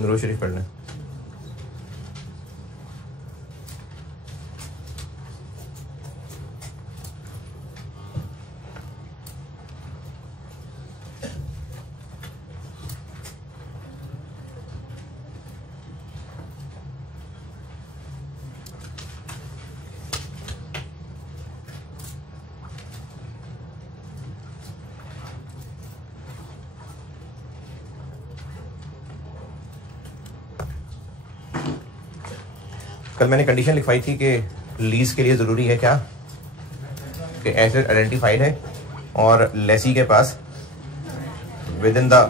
दुरूद शरीफ पढ़ लें। कल मैंने कंडीशन लिखवाई थी कि लीज के लिए ज़रूरी है क्या कि एसेट आइडेंटिफाइड है और लेसी के पास within the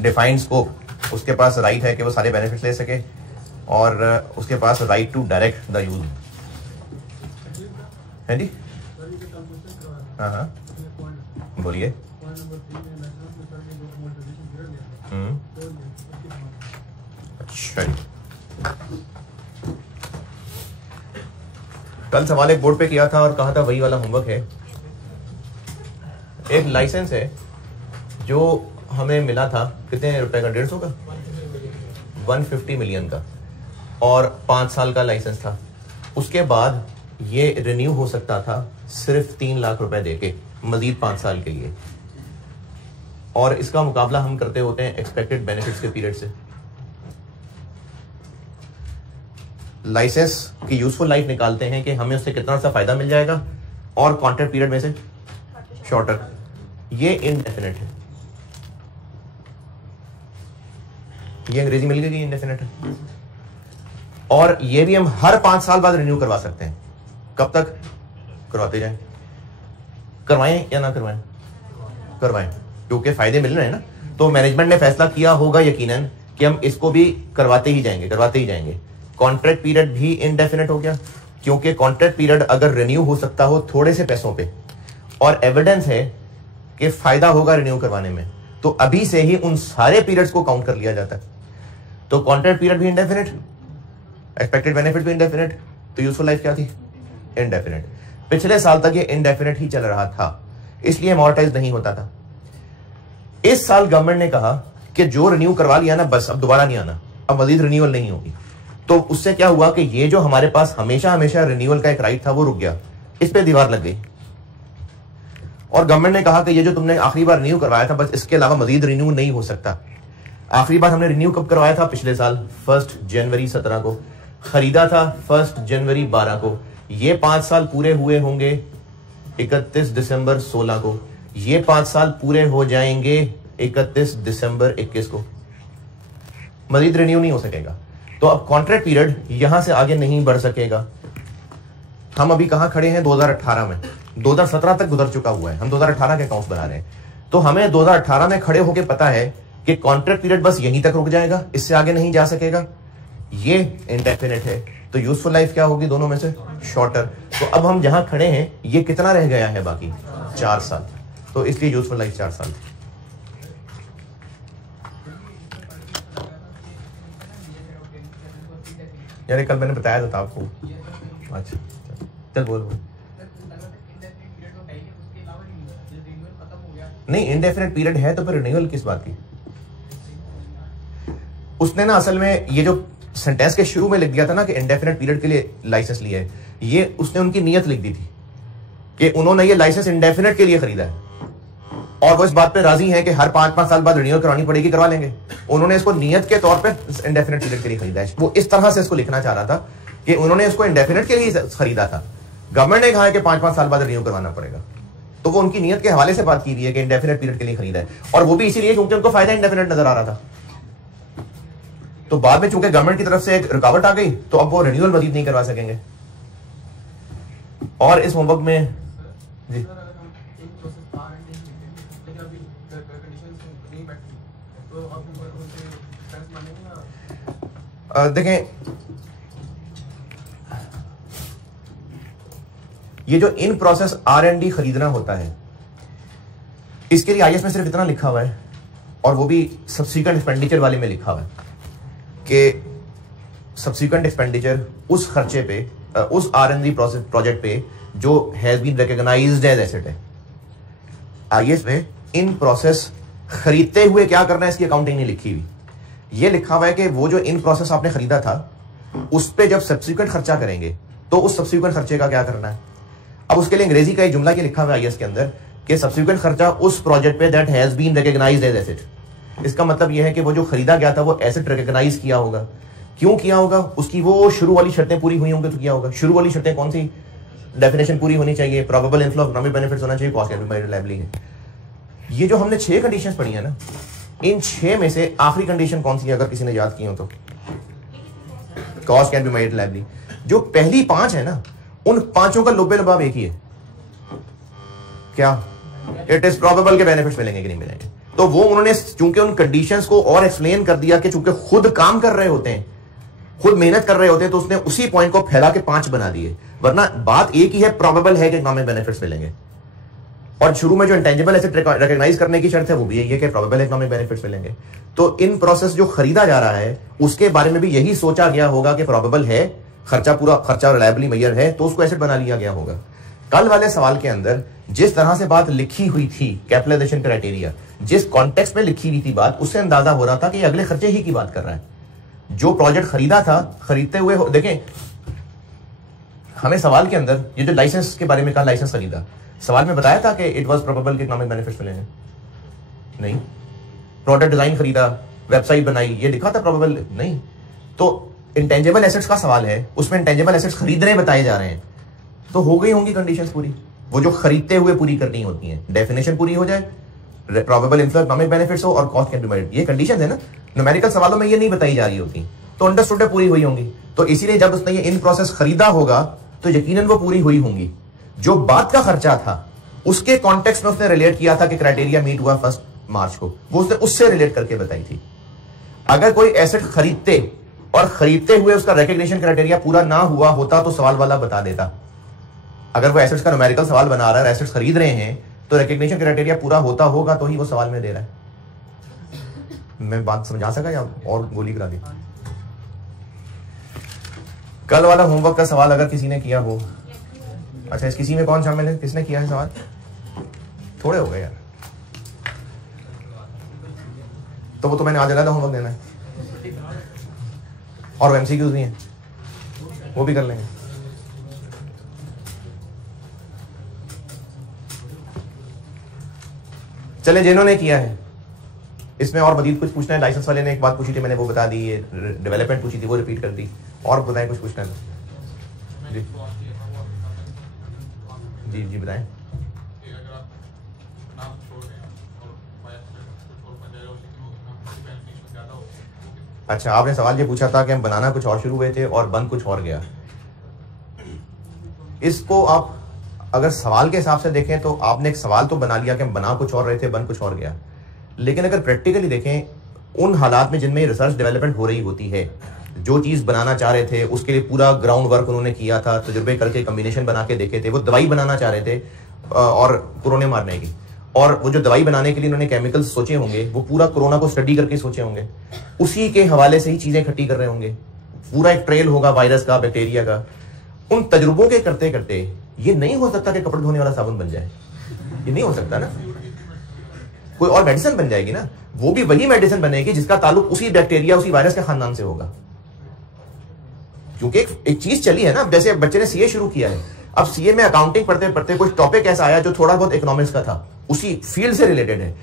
defined scope उसके पास राइट है कि वो सारे बेनिफिट्स ले सके और उसके पास right to direct the use है जी। हाँ हाँ बोलिए। अच्छा कल सवाल एक बोर्ड पे किया था और कहा था वही वाला होमवर्क है। एक लाइसेंस है जो हमें मिला था कितने रुपए का, 150 का, 150 मिलियन का, और 5 साल का लाइसेंस था। उसके बाद ये रिन्यू हो सकता था सिर्फ 3 लाख रुपए देके मजीद 5 साल के लिए, और इसका मुकाबला हम करते होते हैं एक्सपेक्टेड बेनिफिट्स के पीरियड से। लाइसेंस की यूजफुल लाइफ निकालते हैं कि हमें उससे कितना सा फायदा मिल जाएगा और कॉन्ट्रैक्ट पीरियड में से शॉर्टर। ये इनडेफिनेट है, ये अंग्रेजी मिल गई, इनडेफिनेट है। और ये भी हम हर 5 साल बाद रिन्यू करवा सकते हैं। कब तक करवाते जाएं, करवाएं या ना करवाएं, करवाएं, क्योंकि फायदे मिल रहे हैं ना। तो मैनेजमेंट ने फैसला किया होगा यकीनन कि हम इसको भी करवाते ही जाएंगे, करवाते ही जाएंगे। कॉन्ट्रैक्ट पीरियड भी इनडेफिनेट हो गया, क्योंकि कॉन्ट्रैक्ट पीरियड अगर रिन्यू हो सकता हो थोड़े से पैसों पे और एविडेंस है कि फायदा होगा रिन्यू करवाने में, तो अभी से ही उन सारे पीरियड्स को काउंट कर लिया जाता है। तो कॉन्ट्रैक्ट पीरियड भी इनडेफिनेट, एक्सपेक्टेड बेनिफिट भी इनडेफिनेट, तो यूजफुल लाइफ क्या थी, इनडेफिनेट। पिछले साल तक ये इनडेफिनेट ही चल रहा था, इसलिए अमोर्टाइज नहीं होता था। इस साल गवर्नमेंट ने कहा कि जो रिन्यू करवा लिया ना बस, अब दोबारा नहीं आना, अब मजीद रिन्यूअल नहीं होगी। तो उससे क्या हुआ कि ये जो हमारे पास हमेशा हमेशा रिन्यूअल का एक राइट था वो रुक गया, इस पे दीवार लग गई। और गवर्नमेंट ने कहा कि ये जो तुमने आखिरी बार रिन्यू करवाया था बस, इसके अलावा मजीद रिन्यू नहीं हो सकता। आखिरी बार हमने रिन्यू कब करवाया था, पिछले साल 1 जनवरी 17 को, खरीदा था 1 जनवरी 12 को। ये 5 साल पूरे हुए होंगे 31 दिसंबर 16 को, ये 5 साल पूरे हो जाएंगे 31 दिसंबर 21 को। मजीद रिन्यू नहीं हो सकेगा। तो अब कॉन्ट्रैक्ट पीरियड यहां से आगे नहीं बढ़ सकेगा। हम अभी कहां खड़े हैं, 2018 में, 2017 तक गुजर चुका हुआ है, हम 2018 के अकाउंट्स बना रहे हैं। तो हमें 2018 में खड़े होकर पता है कि कॉन्ट्रैक्ट पीरियड बस यहीं तक रुक जाएगा, इससे आगे नहीं जा सकेगा, ये इंडेफिनिट है। तो यूजफुल लाइफ क्या होगी दोनों में से, शॉर्टर। तो अब हम जहां खड़े हैं ये कितना रह गया है बाकी, 4 साल। तो इसलिए यूजफुल लाइफ 4 साल। यार कल मैंने बताया था आपको। अच्छा चल बोल। नहीं, इनडेफिनेट पीरियड है तो फिर रिन्यूअल किस बात की। उसने ना असल में ये जो सेंटेंस के शुरू में लिख दिया था ना कि इनडेफिनेट पीरियड के लिए लाइसेंस लिया है, ये उसने उनकी नीयत लिख दी थी कि उन्होंने ये लाइसेंस इनडेफिनेट के लिए खरीदा है और वो इस बात पे राजी है कि हर 5-5 साल बाद रिन्यूअल करवानी पड़ेगी, करवा लेंगे। उन्होंने इसको नियत के तौर पे इंडेफिनेट पीरियड के लिए खरीदा है। वो इस तरह से इसको लिखना चाह रहा था कि उन्होंने इसको इंडेफिनेट के लिए खरीदा था, गवर्नमेंट ने कहा है कि 5-5 साल बाद रिन्यू करवाना पड़ेगा। तो वो उनकी नियत के हवाले से बात की हुई है कि इंडेफिनेट पीरियड के लिए खरीदा है, और वो भी इसीलिए क्योंकि उनको फायदा इंडेफिनेट नजर आ रहा था। तो बाद में चूंकि गवर्नमेंट की तरफ से एक रुकावट आ गई तो अब वो रिन्यूअल मजीद नहीं करवा सकेंगे। और इस होमवर्क में जी देखें, ये जो इन प्रोसेस R&D खरीदना होता है, इसके लिए IAS में सिर्फ इतना लिखा हुआ है, और वो भी सब्सिक्वेंट एक्सपेंडिचर वाले में लिखा हुआ है कि सब्सिक्वेंट एक्सपेंडिचर उस खर्चे पे, उस R&D प्रोजेक्ट पे जो has been recognised as asset है। IAS में इन प्रोसेस खरीदते हुए क्या करना है इसकी अकाउंटिंग नहीं लिखी हुई, ये लिखा हुआ है कि वो जो इन प्रोसेस आपने खरीदा था उस पर जब सब्सिक्वेंट खर्चा करेंगे तो उस सब्सिक्वेंट खर्चे का क्या करना है। अब उसके लिए अंग्रेजी का एक जुमला के लिखा हुआ है IAS के अंदर कि सब्सिक्वेंट खर्चा उस प्रोजेक्ट पे that has been recognised as asset. इसका मतलब यह है कि वो जो खरीदा गया था वो एसेट रिकॉग्नाइज किया होगा। क्यों किया होगा? उसकी वो शुरू वाली शर्तें पूरी हुई होंगी तो किया होगा। शुरू वाली शर्तें कौन सी? डेफिनेशन पूरी होनी चाहिए, probable inflow of economic benefits होना चाहिए, cost can be made reliably है। ये जो हमने 6 कंडीशंस पढ़ी है ना, इन 6 में से आखिरी कंडीशन कौन सी है अगर किसी ने याद की हो तो? Cost can be made reliably. जो पहली 5 है ना, उन 5 का लुब्बे लबाब एक ही है, क्या? इट इज प्रोबेबल के बेनिफिट्स मिलेंगे कि नहीं मिलेंगे। तो वो उन्होंने चूंकि उन कंडीशंस को और एक्सप्लेन कर दिया कि चूंकि खुद काम कर रहे होते हैं, खुद मेहनत कर रहे होते हैं, तो उसने उसी पॉइंट को फैला के 5 बना दिए। वरना बात एक ही है, प्रोबेबल है कि इकोनॉमिक बेनिफिट्स मिलेंगे। और शुरू में जो इंटेंजिबल एसेट रिकॉग्नाइज करने की शर्त है वो भी यही है कि प्रोबेबल इकोनॉमिक बेनिफिट्स मिलेंगे। तो इन प्रोसेस जो खरीदा जा रहा है उसके बारे में भी यही सोचा गया होगा कि प्रोबेबल है, खर्चा पूरा खर्चा रिलायबली मेजर है, तो उसको एसेट बना लिया गया होगा। कल वाले सवाल के अंदर जिस तरह से बात लिखी हुई थी, कैपिटलाइजेशन क्राइटेरिया जिस कॉन्टेक्स्ट में लिखी हुई थी बात, उससे अंदाजा हो रहा था कि अगले खर्चे ही की बात कर रहा है। जो प्रोजेक्ट खरीदा था, खरीदते हुए देखें, हमें सवाल के अंदर ये जो लाइसेंस के बारे में कहा, लाइसेंस खरीदा, सवाल में बताया था कि इट वाज प्रोबेबल कि इकोनॉमिक बेनिफिट्स मिलेंगे? नहीं। प्रोडक्ट डिजाइन खरीदा, वेबसाइट बनाई, ये लिखा था प्रोबेबल? नहीं। तो इंटेंजिबल एसेट्स का सवाल है, उसमें इंटेंजिबल एसेट्स खरीदने बताए जा रहे हैं, तो हो गई होंगी कंडीशंस पूरी, वो जो खरीदते हुए पूरी करनी होती है। डेफिनेशन पूरी हो जाए, प्रोबेबल इनफ्लो इकोनॉमिक बेनिफिट्स हो और कॉस्ट कैन बी मेड, ये कंडीशन है ना। न्यूमेरिकल सवालों में ये नहीं बताई जा रही होती, तो अंडरस्टूड है पूरी हुई होंगी। तो इसीलिए जब उसने ये इन प्रोसेस खरीदा होगा तो यकीनन वो पूरी हुई होंगी। जो बात का खर्चा था उसके कॉन्टेक्स्ट में उसने रिलेट किया था कि क्राइटेरिया मीट हुआ 1 मार्च को, वो उसने उससे रिलेट करके बताई थी। अगर कोई एसेट खरीदते और खरीदते हुए उसका रिकॉग्निशन क्राइटेरिया पूरा ना हुआ होता तो सवाल वाला बता देता। अगर वो एसेट्स का न्यूमेरिकल सवाल बना रहा है, एसेट्स खरीद रहे हैं, तो रिकॉग्निशन क्राइटेरिया पूरा होता होगा तो ही वो सवाल में दे रहा है। मैं बात समझा सका या और गोली करा दी? कल वाला होमवर्क का सवाल अगर किसी ने किया हो, अच्छा, इस किसी में कौन शामिल है, किसने किया है सवाल? थोड़े हो गए यार, तो वो तो मैंने आज अलग होमवर्क देना है, और MCQs भी हैं, वो भी कर लेंगे। चले, जिन्होंने किया है इसमें और मजीद कुछ पूछना है? लाइसेंस वाले ने एक बात पूछी थी, मैंने वो बता दी, ये डेवलपमेंट पूछी थी वो रिपीट कर दी, और बताएं कुछ पूछना है? जी जी जी बताएं। अच्छा, आपने सवाल ये पूछा था कि हम बनाना कुछ और शुरू हुए थे और बन कुछ और गया। इसको आप अगर सवाल के हिसाब से देखें तो आपने एक सवाल तो बना लिया कि हम बना कुछ और रहे थे, बन कुछ और गया। लेकिन अगर प्रैक्टिकली देखें उन हालात में जिनमें रिसर्च डेवलपमेंट हो रही होती है, जो चीज़ बनाना चाह रहे थे उसके लिए पूरा ग्राउंड वर्क उन्होंने किया था, तजुर्बे करके कम्बिनेशन बना के देखे थे। वो दवाई बनाना चाह रहे थे और कोरोना मारने की, और वो जो दवाई बनाने के लिए उन्होंने केमिकल्स सोचे होंगे वो पूरा कोरोना को स्टडी करके सोचे होंगे, उसी के हवाले से ही चीज़ें इकट्ठी कर रहे होंगे। पूरा एक ट्रेल होगा वायरस का, बैक्टीरिया का। उन तजुर्बों के करते करते ये नहीं हो सकता कि कपड़े धोने वाला साबुन बन जाए, ये नहीं हो सकता ना। कोई और मेडिसिन बन जाएगी ना, वो भी वही मेडिसिन बनेगी जिसका ताल्लुक उसी बैक्टीरिया, उसी वायरस के खानदान से होगा। क्योंकि एक चीज चली है ना, जैसे बच्चे ने सीए शुरू किया है, अब सीए में अकाउंटिंग पढ़ते पढ़ते कुछ टॉपिक ऐसा आया जो थोड़ा बहुत इकोनॉमिक्स का था, उसी फील्ड से रिलेटेड है।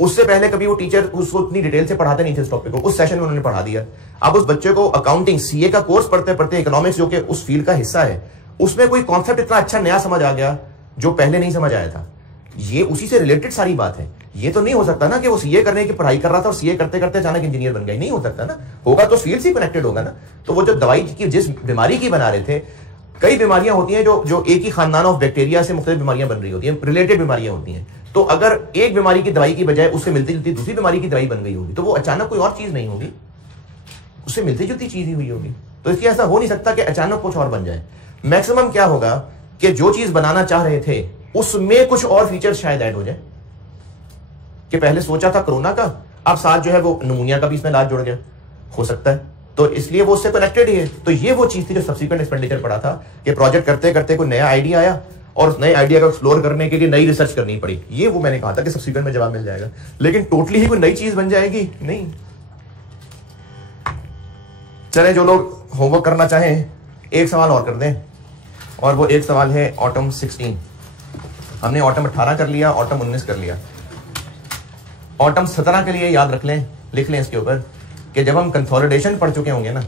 उससे पहले कभी वो टीचर उसको इतनी डिटेल से पढ़ाते नहीं थे इस टॉपिक को, उस सेशन में उन्होंने पढ़ा दिया। अब उस बच्चे को अकाउंटिंग सीए का कोर्स पढ़ते पढ़ते इकोनॉमिक्स जो कि उस फील्ड का हिस्सा है, उसमें कोई कॉन्सेप्ट इतना अच्छा नया समझ आ गया जो पहले नहीं समझ आया था। ये उसी से रिलेटेड सारी बात है। ये तो नहीं हो सकता ना कि वो सीए करने की पढ़ाई कर रहा था और सीए करते करते अचानक इंजीनियर बन गया, नहीं हो सकता ना। होगा तो फील्ड से कनेक्टेड होगा ना। तो वो जो दवाई की जिस बीमारी की बना रहे थे, कई बीमारियां होती हैं जो एक ही खानदान ऑफ बैक्टीरिया से मुख्तलिफ बीमारियां बन रही होती हैं, रिलेटेड बीमारियां होती हैं। तो अगर एक बीमारी की दवाई की बजाय उससे मिलती जुलती दूसरी बीमारी की दवाई बन गई होगी तो वो अचानक कोई और चीज नहीं होगी, उससे मिलती जुलती चीज ही हुई होगी। तो इसलिए ऐसा हो नहीं सकता कि अचानक कुछ और बन जाए। मैक्सिमम क्या होगा कि जो चीज बनाना चाह रहे थे उसमें कुछ और फीचर शायद ऐड हो जाए, कि पहले सोचा था कोरोना का, अब साथ जो है वो निमोनिया का भी इसमें इलाज जुड़ गया, हो सकता है। तो इसलिए वो उससे कनेक्टेड ही है। तो ये वो चीज थी जो सब्सिक्वेंट एक्सपेंडिचर पड़ा था कि प्रोजेक्ट करते करते कोई नया आइडिया आया और उस नए आइडिया को एक्सप्लोर करने के लिए नई रिसर्च करनी पड़ी। ये वो मैंने कहा था कि सब्सिक्वेंट में जवाब मिल जाएगा, लेकिन टोटली ही कोई नई चीज बन जाएगी नहीं। चले, जो लोग होमवर्क करना चाहें एक सवाल और कर दें, और वो एक सवाल है ऑटम 16। हमने ऑटम 18 कर लिया, ऑटम 19 कर लिया। ऑटम 17 के लिए याद रख लें, लिख लें इसके ऊपर कि जब हम कंसोलिडेशन पढ़ चुके होंगे ना,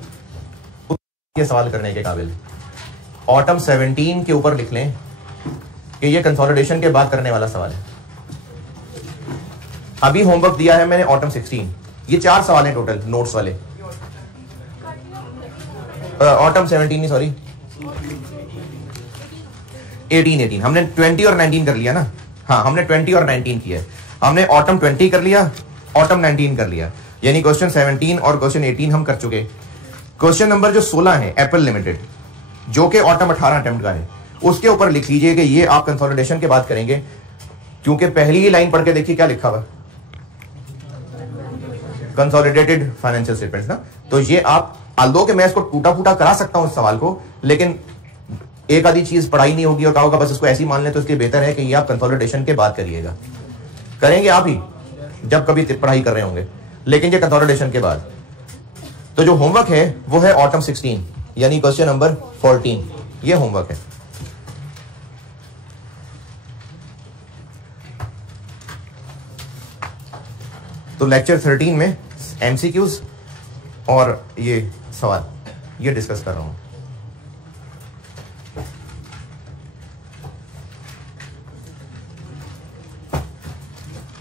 ये सवाल करने के काबिल। ऑटम 17 के ऊपर लिख लें कि ये कंसोलिडेशन के बाद करने वाला सवाल है। अभी होमवर्क दिया है मैंने ऑटम 16, ये 4 सवाल हैं टोटल नोट्स वाले। ऑटम 17 नहीं, सॉरी 18 हमने 20 और 19 कर लिया ना। हाँ, हमने 20 और 19 किया है। हमने ऑटम 20 कर लिया, ऑटम 19 कर लिया, यानी क्वेश्चन 17 और क्वेश्चन 18 हम कर चुके। क्वेश्चन नंबर जो 16 है एप्पल लिमिटेड, जो कि ऑटम 18 अटेम्प्ट का है, उसके ऊपर लिख लीजिए कि ये आप कंसोलिडेशन के बाद करेंगे, क्योंकि पहली ही लाइन पढ़ के देखिए क्या लिखा हुआ, कंसोलिडेटेड फाइनेंशियल स्टेटमेंट्स ना। तो ये आप, आल्दो कि मैं इसको टूटा फूटा करा सकता हूं इस सवाल को, लेकिन एक आधी चीज पढ़ाई नहीं होगी और कहा होगा बस इसको ऐसी मान लें, तो इसके बेहतर है कि ये आप कंसोलिडेशन के बाद करिएगा। करेंगे आप ही जब कभी पढ़ाई कर रहे होंगे, लेकिन ये कंसोलिडेशन के बाद। तो जो होमवर्क है वो है ऑटम 16, यानी क्वेश्चन नंबर 14, ये होमवर्क है। तो लेक्चर 13 में एमसीक्यूज और ये सवाल ये डिस्कस कर रहा हूं।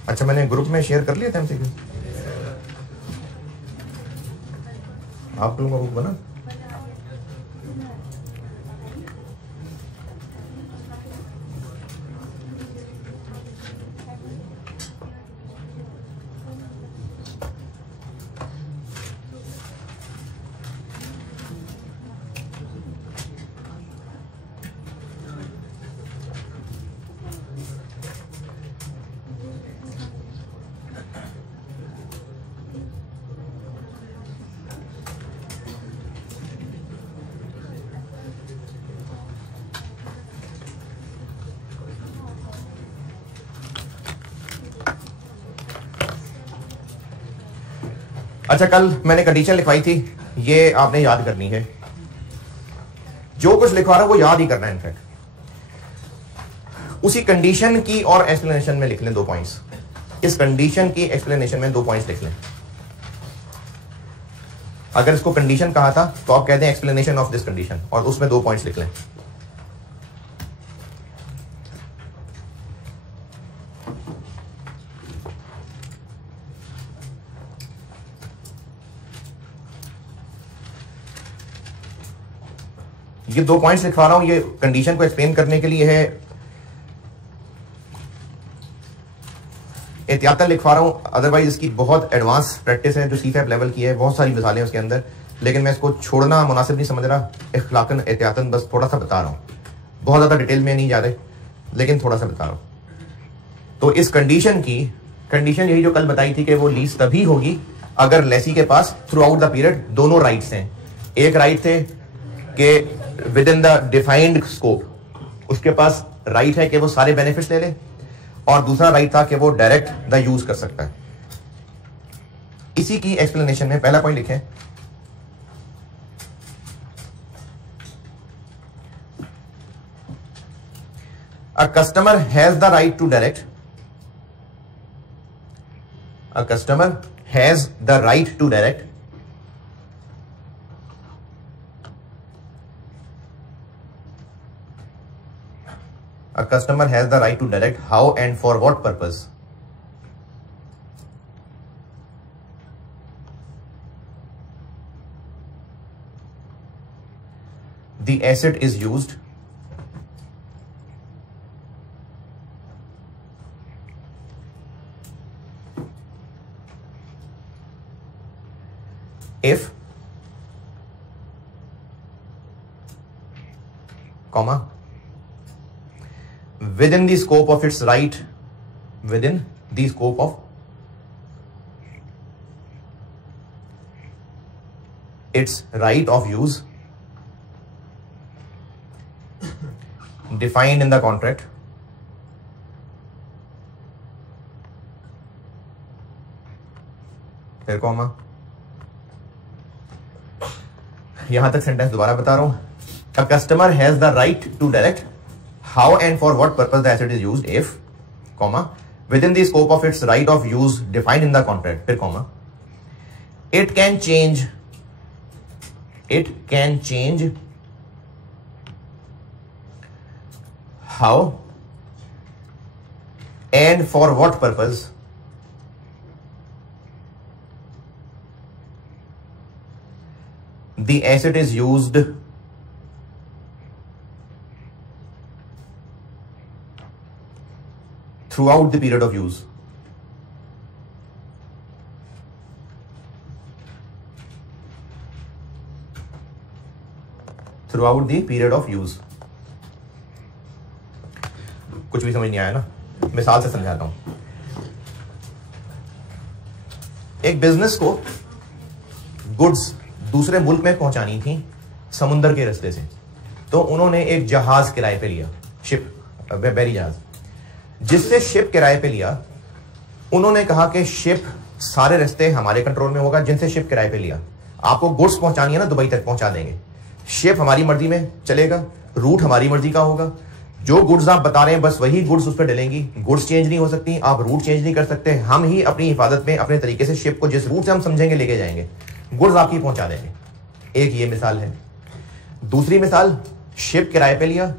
अच्छा, मैंने ग्रुप में शेयर कर लिया था एमसीक्यू, आप लोगों का ग्रुप बना? अच्छा, कल मैंने कंडीशन लिखवाई थी, ये आपने याद करनी है। जो कुछ लिखवा रहा हूं वो याद ही करना है। इनफैक्ट उसी कंडीशन की और एक्सप्लेनेशन में लिख लें 2 पॉइंट्स। इस कंडीशन की एक्सप्लेनेशन में 2 पॉइंट्स लिख लें। अगर इसको कंडीशन कहा था तो आप कहते हैं एक्सप्लेनेशन ऑफ दिस कंडीशन, और उसमें 2 पॉइंट्स लिख लें। ये 2 पॉइंट्स लिखवा रहा हूं, ये कंडीशन को एक्सप्लेन करने के लिए है, एहतियातन लिखवा रहा हूं। अदरवाइज इसकी बहुत एडवांस प्रैक्टिस है जो सीफैप लेवल की है, बहुत सारी मिसालें उसके अंदर, लेकिन मैं इसको छोड़ना मुनासिब नहीं समझ रहा। इखलाकन एहतियातन बस थोड़ा सा बता रहा हूं, बहुत ज्यादा डिटेल में नहीं जा रहे, लेकिन थोड़ा सा बता रहा हूं। तो इस कंडीशन की कंडीशन यही जो कल बताई थी कि वो लीज तभी होगी अगर लेसी के pass through out the period दोनों राइट्स हैं। एक राइट थे कि with in the defined scope, उसके पास राइट है कि वो सारे बेनिफिट्स ले ले, और दूसरा राइट था कि वो डायरेक्ट द यूज कर सकता है। इसी की एक्सप्लेनेशन में पहला पॉइंट लिखें, a customer has the right to direct, a customer has the right to direct a customer has the right to direct how and for what purpose the asset is used if, comma, within the scope of its right, within the scope of its right of use defined in the contract, फिर comma, यहां तक sentence दोबारा बता रहा हूं. A customer has the right to direct how and for what purpose the asset is used if, comma, within the scope of its right of use defined in the contract, फिर comma, it can change how and for what purpose the asset is used throughout the period of use. Throughout the period of use. कुछ भी समझ नहीं आया ना, मिसाल से समझाता हूं. एक बिजनेस को गुड्स दूसरे मुल्क में पहुंचानी थी समुंदर के रास्ते से, तो उन्होंने एक जहाज किराए पे लिया, शिप, बहरी जहाज. जिससे शिप किराए पे लिया, उन्होंने कहा कि शिप सारे रास्ते हमारे कंट्रोल में होगा. जिनसे शिप किराए पे लिया, आपको गुड्स पहुंचानी है ना, दुबई तक पहुंचा देंगे. शिप हमारी मर्जी में चलेगा, रूट हमारी मर्जी का होगा. जो गुड्स आप बता रहे हैं बस वही गुड्स उस पर डलेंगी. गुड्स चेंज नहीं हो सकती, आप रूट चेंज नहीं कर सकते. हम ही अपनी हिफाजत में अपने तरीके से शिप को जिस रूट से हम समझेंगे लेके जाएंगे, गुड्स आपकी पहुंचा देंगे. एक ये मिसाल है. दूसरी मिसाल, शिप किराए पे लिया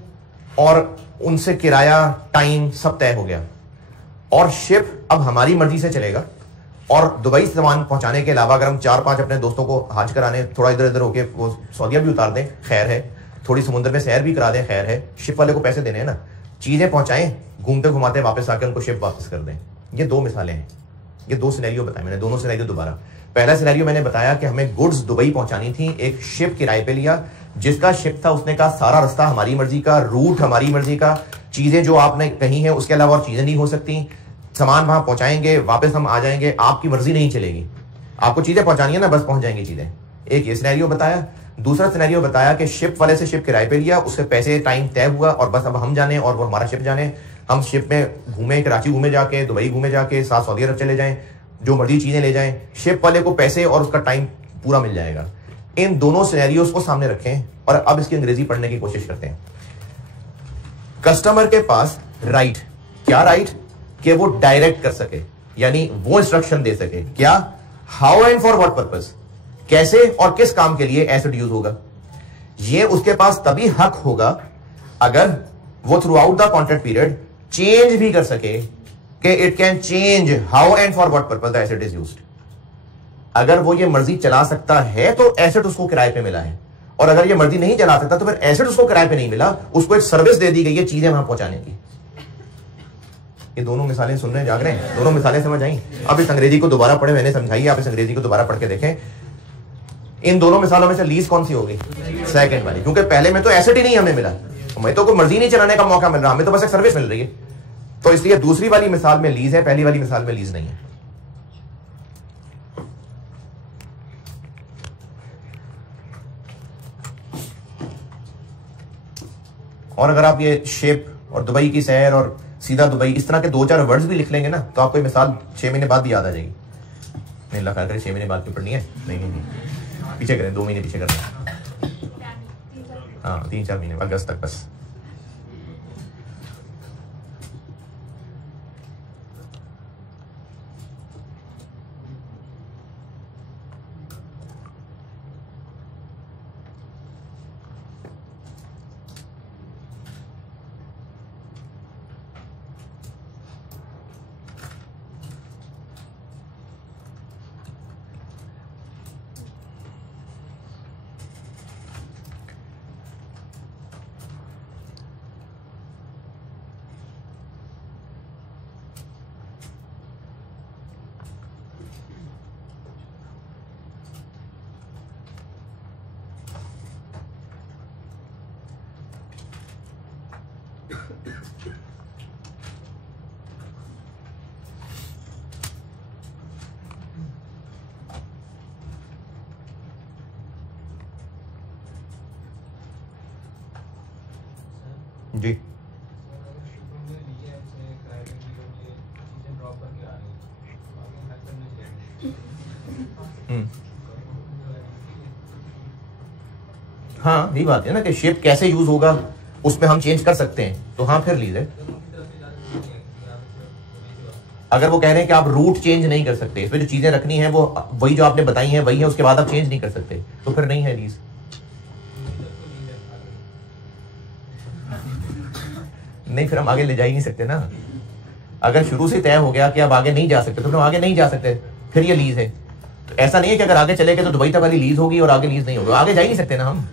और उनसे किराया, टाइम सब तय हो गया, और शिप अब हमारी मर्जी से चलेगा. और दुबई सामान पहुंचाने के अलावा अगर हम 4-5 अपने दोस्तों को हज कराने, थोड़ा इधर उधर होके वो सऊदीया भी उतार दें, खैर है. थोड़ी समुद्र में सैर भी करा दें, खैर है. शिप वाले को पैसे देने हैं ना, चीजें पहुंचाएं, घूमते घुमाते वापस आकर उनको शिप वापस कर दें. ये दो मिसालें हैं, ये दो सिनेरियो बताए मैंने. दोनों सिनेरियो दोबारा. पहला सिनेरियो मैंने बताया कि हमें गुड्स दुबई पहुंचानी थी, एक शिप किराए पे लिया. जिसका शिप था उसने कहा सारा रास्ता हमारी मर्जी का, रूट हमारी मर्जी का, चीजें जो आपने कही हैं उसके अलावा और चीजें नहीं हो सकती. सामान वहां पहुंचाएंगे, वापस हम आ जाएंगे, आपकी मर्जी नहीं चलेगी. आपको चीजें पहुंचानी है ना, बस पहुंच जाएंगी चीजें. एक ये सिनेरियो बताया. दूसरा सिनेरियो बताया कि शिप वाले से शिप किराए पे लिया, उसके पैसे, टाइम तय हुआ, और बस अब हम जाने और वो हमारा शिप जाने. हम शिप में घूमे, कराची घूमे जाके, दुबई घूमे जाके, साथ सऊदी अरब चले जाएं, जो मर्जी चीजें ले जाएं. शिप वाले को पैसे और उसका टाइम पूरा मिल जाएगा. इन दोनों सिनेरियोस को सामने रखें और अब इसकी अंग्रेजी पढ़ने की कोशिश करते हैं. कस्टमर के पास राइट, क्या राइट? कि वो डायरेक्ट कर सके, यानी वो इंस्ट्रक्शन दे सके. क्या? How and for what purpose, कैसे और किस काम के लिए एसेट यूज होगा. ये उसके पास तभी हक होगा अगर वो through out the contract period change भी कर सके कि it can change how and for what purpose the asset is used. अगर वो ये मर्जी चला सकता है तो एसेट उसको किराए पे मिला है, और अगर ये मर्जी नहीं चला सकता तो फिर एसेट उसको किराए पे नहीं मिला, उसको एक सर्विस दे दी गई है चीजें वहां पहुंचाने की. ये दोनों मिसालें सुन रहे हैं, जाग रहे हैं, दोनों मिसालें समझ आई. अब इस अंग्रेजी को दोबारा पढ़े, मैंने समझाई, आप इस अंग्रेजी को दोबारा पढ़ के देखें. इन दोनों मिसालों में से लीज कौन सी होगी? सेकंड वाली, क्योंकि पहले में तो एसेट ही नहीं हमें मिला, हमें तो कोई मर्जी नहीं चलाने का मौका मिल रहा, हमें तो बस एक सर्विस मिल रही है. तो इसलिए दूसरी वाली मिसाल में लीज है, पहली वाली मिसाल में लीज नहीं है. और अगर आप ये शेप और दुबई की सैर और सीधा दुबई, इस तरह के 2-4 वर्ड्स भी लिख लेंगे ना, तो आपको ये मिसाल 6 महीने बाद भी याद आ जाएगी. नहीं, अल्लाह खैर करे, 6 महीने बाद क्यों पढ़नी है? नहीं, पीछे करें, 2 महीने पीछे करना है. हाँ, 3-4 महीने, अगस्त तक बस. जी, हाँ यही बात है ना कि शेप कैसे यूज होगा उसमें हम चेंज कर सकते हैं, तो हाँ फिर लीज है। अगर वो कह रहे हैं कि आप रूट चेंज नहीं कर सकते, इसमें जो चीजें रखनी है वो वही जो आपने बताई हैं वही है, उसके बाद आप चेंज नहीं कर सकते, तो फिर नहीं है लीज। नहीं, फिर हम आगे ले जा ही नहीं सकते ना। अगर शुरू से तय हो गया कि आप आगे नहीं जा सकते तो फिर हम आगे नहीं जा सकते, फिर ये लीज है। तो ऐसा नहीं है कि अगर आगे चले गए तो दुबई तक वाली लीज होगी और आगे लीज नहीं होगी, आगे जा ही नहीं सकते ना हम।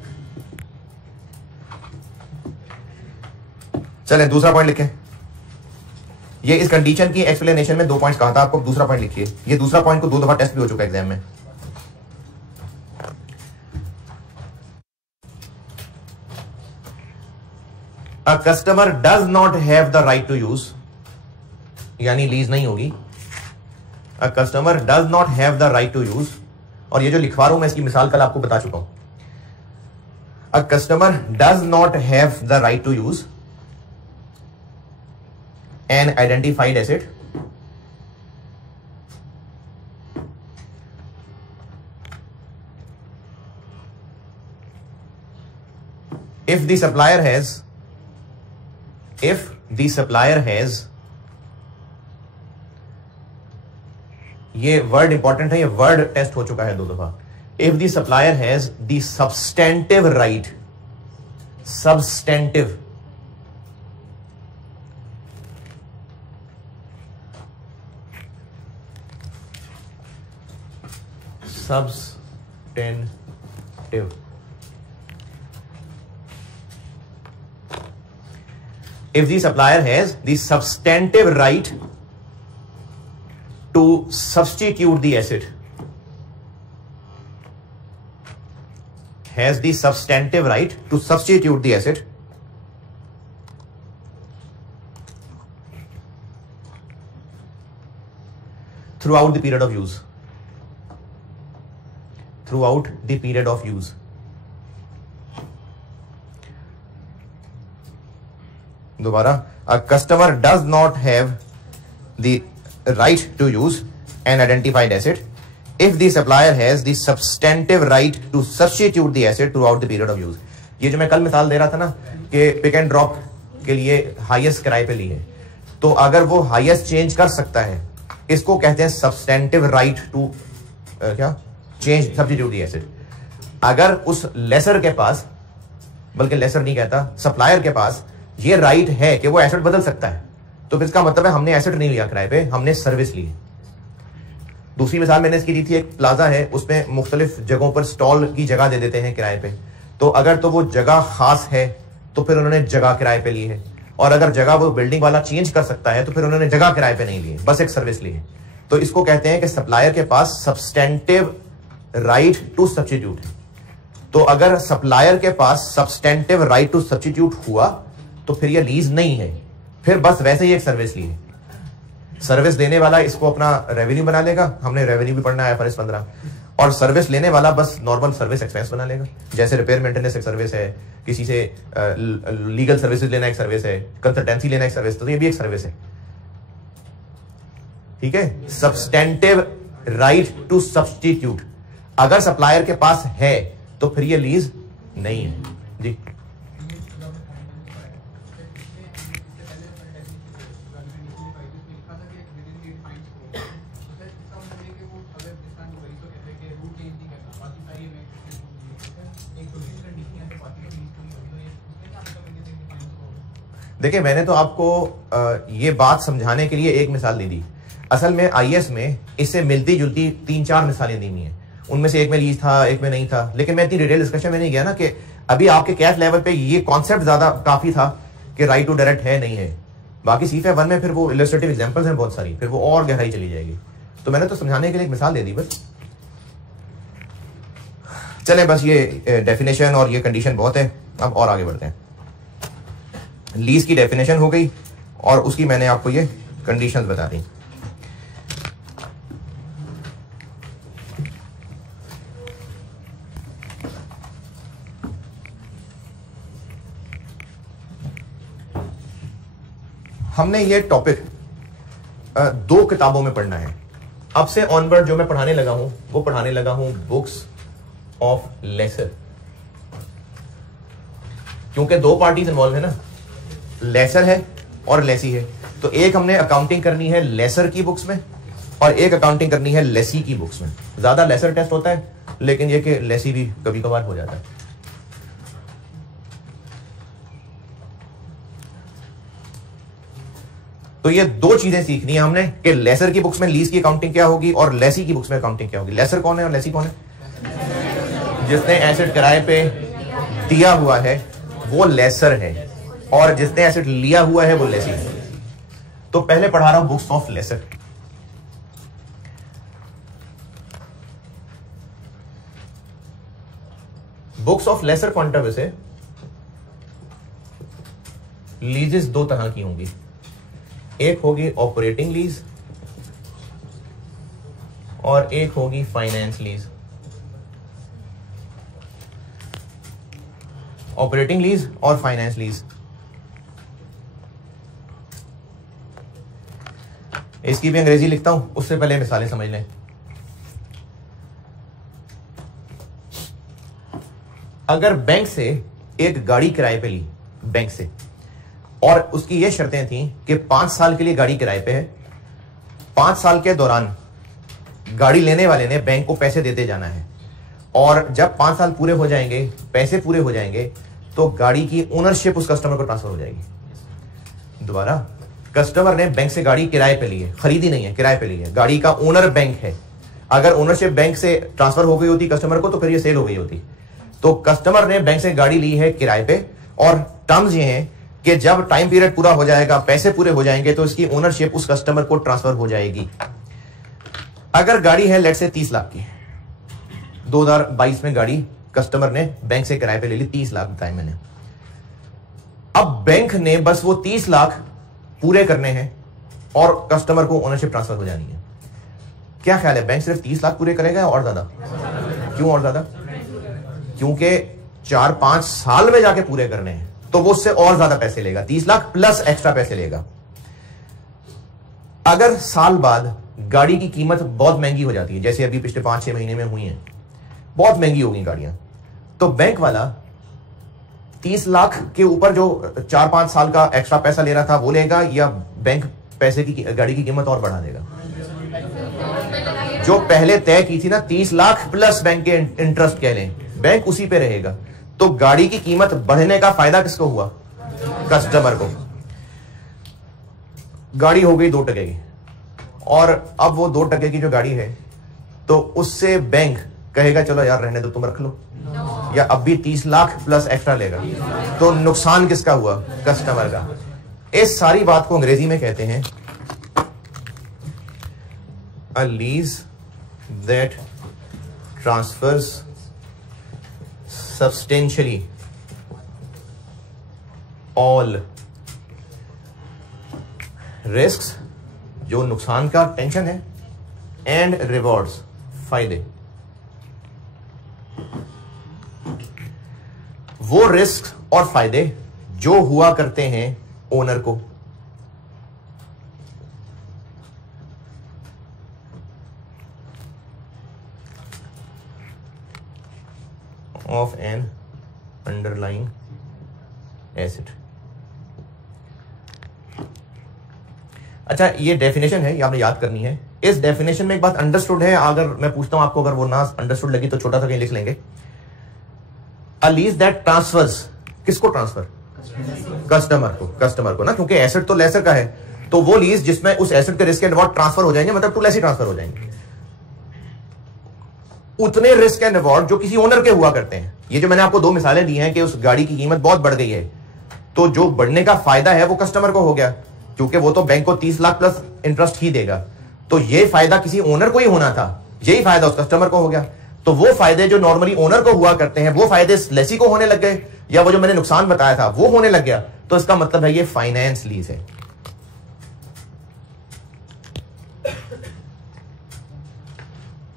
चले दूसरा पॉइंट लिखें। ये इस कंडीशन की एक्सप्लेनेशन में 2 पॉइंट्स कहा था आपको, दूसरा पॉइंट लिखिए। ये दूसरा पॉइंट को 2 दफा टेस्ट भी हो चुका है एग्जाम में। A customer does not have the right to use, यानी लीज नहीं होगी। A customer does not have the right to use, और ये जो लिखवा रहा हूं मैं इसकी मिसाल कल आपको बता चुका हूं। A customer does not have the right to use an identified asset if the supplier has ये वर्ड इंपॉर्टेंट है, ये वर्ड टेस्ट हो चुका है 2 दफा। if the supplier has the substantive right, substantive if the supplier has the substantive right to substitute the asset, has the substantive right to substitute the asset throughout the period of use, throughout the period of use। दोबारा, a customer does not have the right to use an identified asset if the supplier has the substantive right to substitute the asset throughout the period of use। ये जो मैं कल मिसाल दे रहा था ना कि पिक एंड ड्रॉप के लिए हाईएस्ट किराए पे ली है, तो अगर वो हाईएस्ट चेंज कर सकता है, इसको कहते हैं सब्सटेंटिव राइट टू क्या चेंज सब्स्टिट्यूट दी एसेट। अगर उस लेसर के पास, बल्कि लेसर नहीं कहता, सप्लायर के पास ये राइट है कि वो एसेट बदल सकता है, तो फिर इसका मतलब है हमने एसेट नहीं लिया किराए पे, हमने सर्विस ली। दूसरी मिसाल मैंने इसकी दी थी, एक प्लाजा है, उसमें मुख्तलिफ जगहों पर स्टॉल की जगह दे देते हैं किराए पे, तो अगर तो वो जगह खास है तो फिर उन्होंने जगह किराए पे ली है, और अगर जगह वो बिल्डिंग वाला चेंज कर सकता है तो फिर उन्होंने जगह किराए पे नहीं ली है, बस एक सर्विस ली है। तो इसको कहते हैं कि सप्लायर के पास सब्सटेंटिव राइट टू सब्स्टिट्यूट है। तो अगर सप्लायर के पास सब्सटेंटिव राइट टू सब्स्टिट्यूट हुआ तो फिर यह लीज नहीं है, फिर बस वैसे ही एक सर्विस ली है। सर्विस देने वाला इसको अपना रेवेन्यू बना लेगा, हमने रेवेन्यू भी पढ़ना है IFRS 15, और सर्विस लेने वाला बस नॉर्मल सर्विस एक्सपेंस बना लेगा। जैसे रिपेयर मेंटेनेंस एक सर्विस है, किसी से लीगल सर्विसेज लेना एक सर्विस है, कंसल्टेंसी लेना एक सर्विस, तो ये भी एक सर्विस है। ठीक है, सब्सटेंटिव राइट टू सब्स्टिट्यूट अगर सप्लायर के पास है तो फिर ये लीज नहीं है जी। देखिए, मैंने तो आपको ये बात समझाने के लिए एक मिसाल दे दी। असल में IAS में इससे मिलती जुलती 3-4 मिसालें दी हुई हैं, उनमें से एक में लीज था, एक में नहीं था, लेकिन मैं इतनी डिटेल डिस्कशन में नहीं गया ना कि अभी आपके कैश लेवल पे ये कॉन्सेप्ट ज्यादा काफी था कि राइट टू डायरेक्ट है नहीं है। बाकी CFA 1 में फिर वो इलस्ट्रेटिव एग्जांपल्स हैं बहुत सारी, फिर वो और गहराई चली जाएगी। तो मैंने तो समझाने के लिए एक मिसाल दे दी बस। चलें, बस ये डेफिनेशन और ये कंडीशन बहुत है, अब और आगे बढ़ते हैं। लीज की डेफिनेशन हो गई और उसकी मैंने आपको ये कंडीशंस बता दी। हमने ये टॉपिक 2 किताबों में पढ़ना है। अब से ऑनवर्ड जो मैं पढ़ाने लगा हूं वो पढ़ाने लगा हूं बुक्स ऑफ लेसर। क्योंकि दो पार्टीज इन्वॉल्व है ना, लेसर है और लेसी है। तो एक हमने अकाउंटिंग करनी है लेसर की बुक्स में और एक अकाउंटिंग करनी है लेसी की बुक्स में। ज्यादा लेसर टेस्ट होता है, लेकिन ये कि लेसी भी कभी कभार हो जाता है। तो ये दो चीजें सीखनी है हमने कि लेसर की बुक्स में लीज की अकाउंटिंग क्या होगी और लेसी की बुक्स में अकाउंटिंग क्या होगी। लेसर कौन है और लेसी कौन है? जिसने एसेट किराए पे दिया हुआ है वो लेसर है और जिसने एसेट लिया हुआ है वो लेसी है। तो पहले पढ़ा रहा हूं books of lessor. Books of lessor point of view से लीजेस दो तरह की होंगी, एक होगी ऑपरेटिंग लीज और एक होगी फाइनेंस लीज। ऑपरेटिंग लीज और फाइनेंस लीज, इसकी भी अंग्रेजी लिखता हूं, उससे पहले मिसालें समझ लें। अगर बैंक से एक गाड़ी किराए पे ली बैंक से, और उसकी ये शर्तें थी कि 5 साल के लिए गाड़ी किराए पे है, 5 साल के दौरान गाड़ी लेने वाले ने बैंक को पैसे देते जाना है, और जब 5 साल पूरे हो जाएंगे, पैसे पूरे हो जाएंगे, तो गाड़ी की ओनरशिप उस कस्टमर को ट्रांसफर हो जाएगी। दोबारा, कस्टमर ने बैंक से गाड़ी किराए पे ली है, खरीदी नहीं है, किराए पे ली है, गाड़ी का ओनर बैंक है। अगर ओनरशिप बैंक से ट्रांसफर हो गई होती कस्टमर को तो फिर ये सेल हो गई होती। तो कस्टमर ने बैंक से गाड़ी ली है किराए पे, और टर्म्स ये हैं कि जब टाइम पीरियड पूरा हो जाएगा, पैसे पूरे हो जाएंगे, तो इसकी ओनरशिप उस कस्टमर को ट्रांसफर हो जाएगी। अगर गाड़ी है लेट से 30 लाख की, 2022 में गाड़ी कस्टमर ने बैंक से किराए पे ले ली, 30 लाख बताए मैंने। अब बैंक ने बस वो 30 लाख पूरे करने हैं और कस्टमर को ओनरशिप ट्रांसफर हो जानी है। क्या ख्याल है, बैंक सिर्फ 30 लाख पूरे करेगा और ज्यादा? क्यों और ज्यादा? क्योंकि 4-5 साल में जाके पूरे करने हैं, तो वो उससे और ज्यादा पैसे लेगा, 30 लाख प्लस एक्स्ट्रा पैसे लेगा। अगर साल बाद गाड़ी की कीमत बहुत महंगी हो जाती है, जैसे अभी पिछले 5-6 महीने में हुई है, बहुत महंगी हो गई गाड़ियां, तो बैंक वाला 30 लाख के ऊपर जो 4-5 साल का एक्स्ट्रा पैसा ले रहा था वो लेगा, या बैंक पैसे की गाड़ी की कीमत और बढ़ा देगा? जो पहले तय की थी ना 30 लाख प्लस बैंक के इंटरेस्ट कह लें, बैंक उसी पे रहेगा। तो गाड़ी की कीमत बढ़ने का फायदा किसको हुआ? कस्टमर को। गाड़ी हो गई 2 टके की, और अब वो 2 टके की जो गाड़ी है, तो उससे बैंक कहेगा चलो यार रहने दो, तुम रख लो, या अब भी 30 लाख प्लस एक्स्ट्रा लेगा। तो नुकसान किसका हुआ? कस्टमर का। इस सारी बात को अंग्रेजी में कहते हैं a lease that transfers substantially all risks, जो नुकसान का टेंशन है, एंड रिवॉर्ड्स, फायदे। वो रिस्क और फायदे जो हुआ करते हैं ओनर को, of an underlying asset। अच्छा, ये डेफिनेशन है, ये आपने याद करनी है। इस डेफिनेशन में एक बात अंडरस्टूड है, अगर मैं पूछता हूं आपको, अगर वो ना अंडरस्टूड लगी तो छोटा सा कहीं लिख लेंगे। अ लीज दैट ट्रांसफर्स, किसको ट्रांसफर? कस्टमर को ना, क्योंकि एसेट तो लेसर का है, तो वो लीज जिसमें उस एसेट के रिस्क एंड रिवॉर्ड ट्रांसफर हो जाएंगे, मतलब टू लेसी ट्रांसफर हो जाएंगे, उतने रिस्क एंड रिवॉर्ड जो किसी ओनर के हुआ करते हैं। ये जो मैंने आपको 2 मिसालें दी हैं कि उस गाड़ी की कीमत बहुत बढ़ गई है, तो जो बढ़ने का फायदा है वो कस्टमर को हो गया, क्योंकि वो तो बैंक को 30 लाख प्लस इंटरेस्ट ही देगा, तो ये फायदा किसी ओनर को ही होना था, यही फायदा उस कस्टमर को हो गया। तो वो फायदे जो नॉर्मली ओनर को हुआ करते हैं, वो फायदे लेसी को होने लग गए, या वो जो मैंने नुकसान बताया था वो होने लग गया। तो इसका मतलब है ये फाइनेंस लीज है।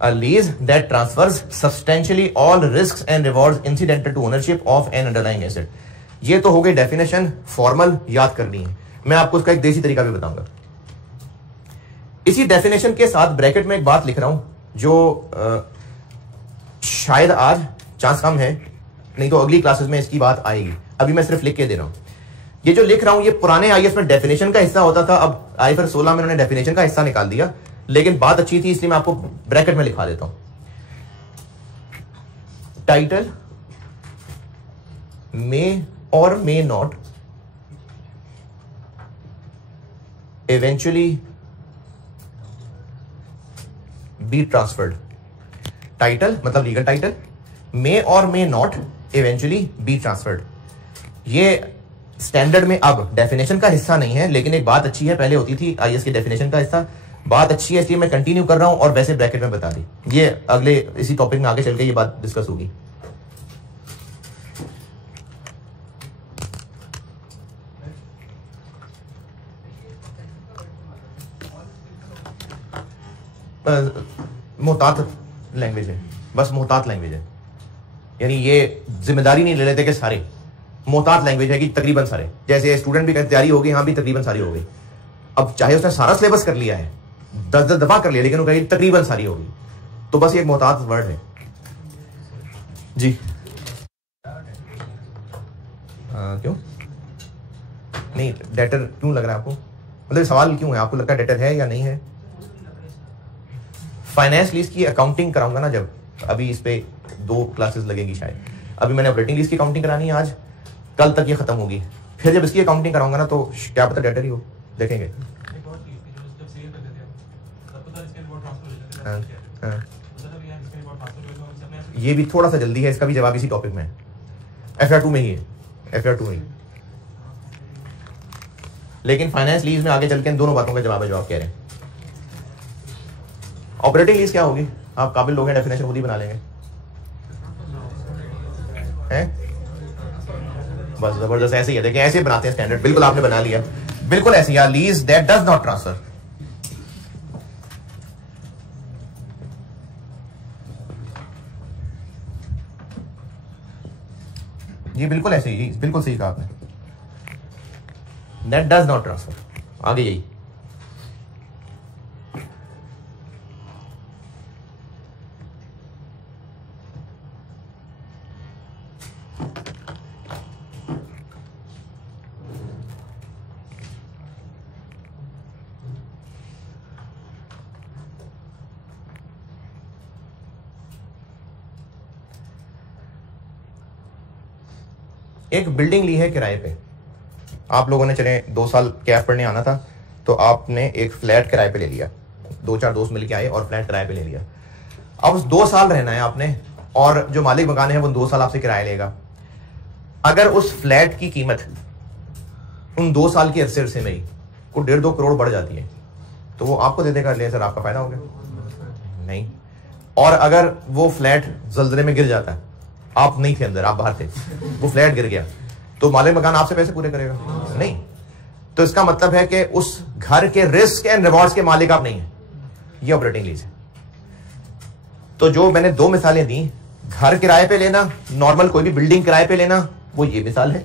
A lease that transfers substantially all risks and rewards incidental to ownership of an underlying asset। ये तो हो गई डेफिनेशन, फॉर्मल याद करनी है। मैं आपको उसका एक देसी तरीका भी बताऊंगा। इसी डेफिनेशन के साथ ब्रैकेट में एक बात लिख रहा हूं जो शायद आज चांस कम है, नहीं तो अगली क्लासेस में इसकी बात आएगी। अभी मैं सिर्फ लिख के दे रहा हूं। ये जो लिख रहा हूं ये पुराने आईएएस में डेफिनेशन का हिस्सा होता था, अब आईएफआर 16 में उन्होंने डेफिनेशन का हिस्सा निकाल दिया, लेकिन बात अच्छी थी इसलिए मैं आपको ब्रैकेट में लिखा देता हूं। टाइटल मे और may not eventually be transferred. Title मतलब लीगल टाइटल, मे और may not eventually be transferred. ये स्टैंडर्ड में अब डेफिनेशन का हिस्सा नहीं है, लेकिन एक बात अच्छी है, पहले होती थी आईएएस की डेफिनेशन का हिस्सा, बात अच्छी है इसलिए मैं कंटिन्यू कर रहा हूं और वैसे ब्रैकेट में बता दी। ये अगले इसी टॉपिक में आगे चल के ये बात डिस्कस होगी। मोहतात लैंग्वेज है, बस मोहतात लैंग्वेज है, यानी ये जिम्मेदारी नहीं ले लेते कि सारे, मोहतात लैंग्वेज है कि तकरीबन सारे, जैसे स्टूडेंट भी कहते तैयारी होगी, यहां भी तकरीबन सारी हो गई। अब चाहे उसने सारा सिलेबस कर लिया है, 10 दफा कर लिया, लेकिन वो कहेगी तकरीबन सारी होगी, तो बस ये एक मोहतात वर्ड है जी। क्यों नहीं डेटर क्यों लग रहा है आपको, मतलब सवाल क्यों है, आपको लगता है डेटर है या नहीं है? फाइनेंस लीज की अकाउंटिंग कराऊंगा ना जब, अभी इस पे 2 क्लासेस लगेगी शायद, अभी मैंने ऑपरेटिंग लीज की अकाउंटिंग करानी है, आज कल तक ये खत्म होगी, फिर जब इसकी अकाउंटिंग कराऊंगा ना तो क्या पता डेटर ही हो, देखेंगे। ये भी थोड़ा सा जल्दी है, इसका भी जवाब इसी टॉपिक में है, FR2 में ही है, FR2 में ही, लेकिन फाइनेंस लीज में आगे चल के इन दोनों बातों का जवाब है जो आप कह रहे हैं। ऑपरेटिंग लीज क्या होगी, आप काबिल लोग हैं, डेफिनेशन खुद ही बना लेंगे हैं? बस जबरदस्त ऐसे ही है, देखें ऐसे बनाते हैं स्टैंडर्ड, बिल्कुल आपने बना लिया, बिल्कुल ऐसे यार, lease that does not transfer. ये बिल्कुल ऐसे ही, बिल्कुल सही कहा आपने, दैट डज नॉट ट्रांसफर, आगे यही। एक बिल्डिंग ली है किराए पे, आप लोगों ने चले 2 साल कैफ पढ़ने आना था, तो आपने एक फ्लैट किराए पे ले लिया, 2-4 दोस्त मिलके आए और फ्लैट किराए पे ले लिया। अब 2 साल रहना है आपने, और जो मालिक मकान है वो 2 साल आपसे किराया लेगा। अगर उस फ्लैट की कीमत उन 2 साल के अरसे में ही को 1.5-2 करोड़ बढ़ जाती है, तो वो आपको दे देगा, ले सर आपका फायदा हो गया नहीं। और अगर वो फ्लैट जल्जले में गिर जाता है, आप नहीं थे अंदर, आप बाहर थे, वो फ्लैट गिर गया, तो मालिक मकान आपसे पैसे पूरे करेगा नहीं। तो इसका मतलब है कि उस घर के रिस्क एंड रिवॉर्ड्स के मालिक आप नहीं है, ये ऑपरेटिंग लीज है। तो जो मैंने 2 मिसालें दी, घर किराए पे लेना, नॉर्मल कोई भी बिल्डिंग किराए पे लेना, वो ये मिसाल है।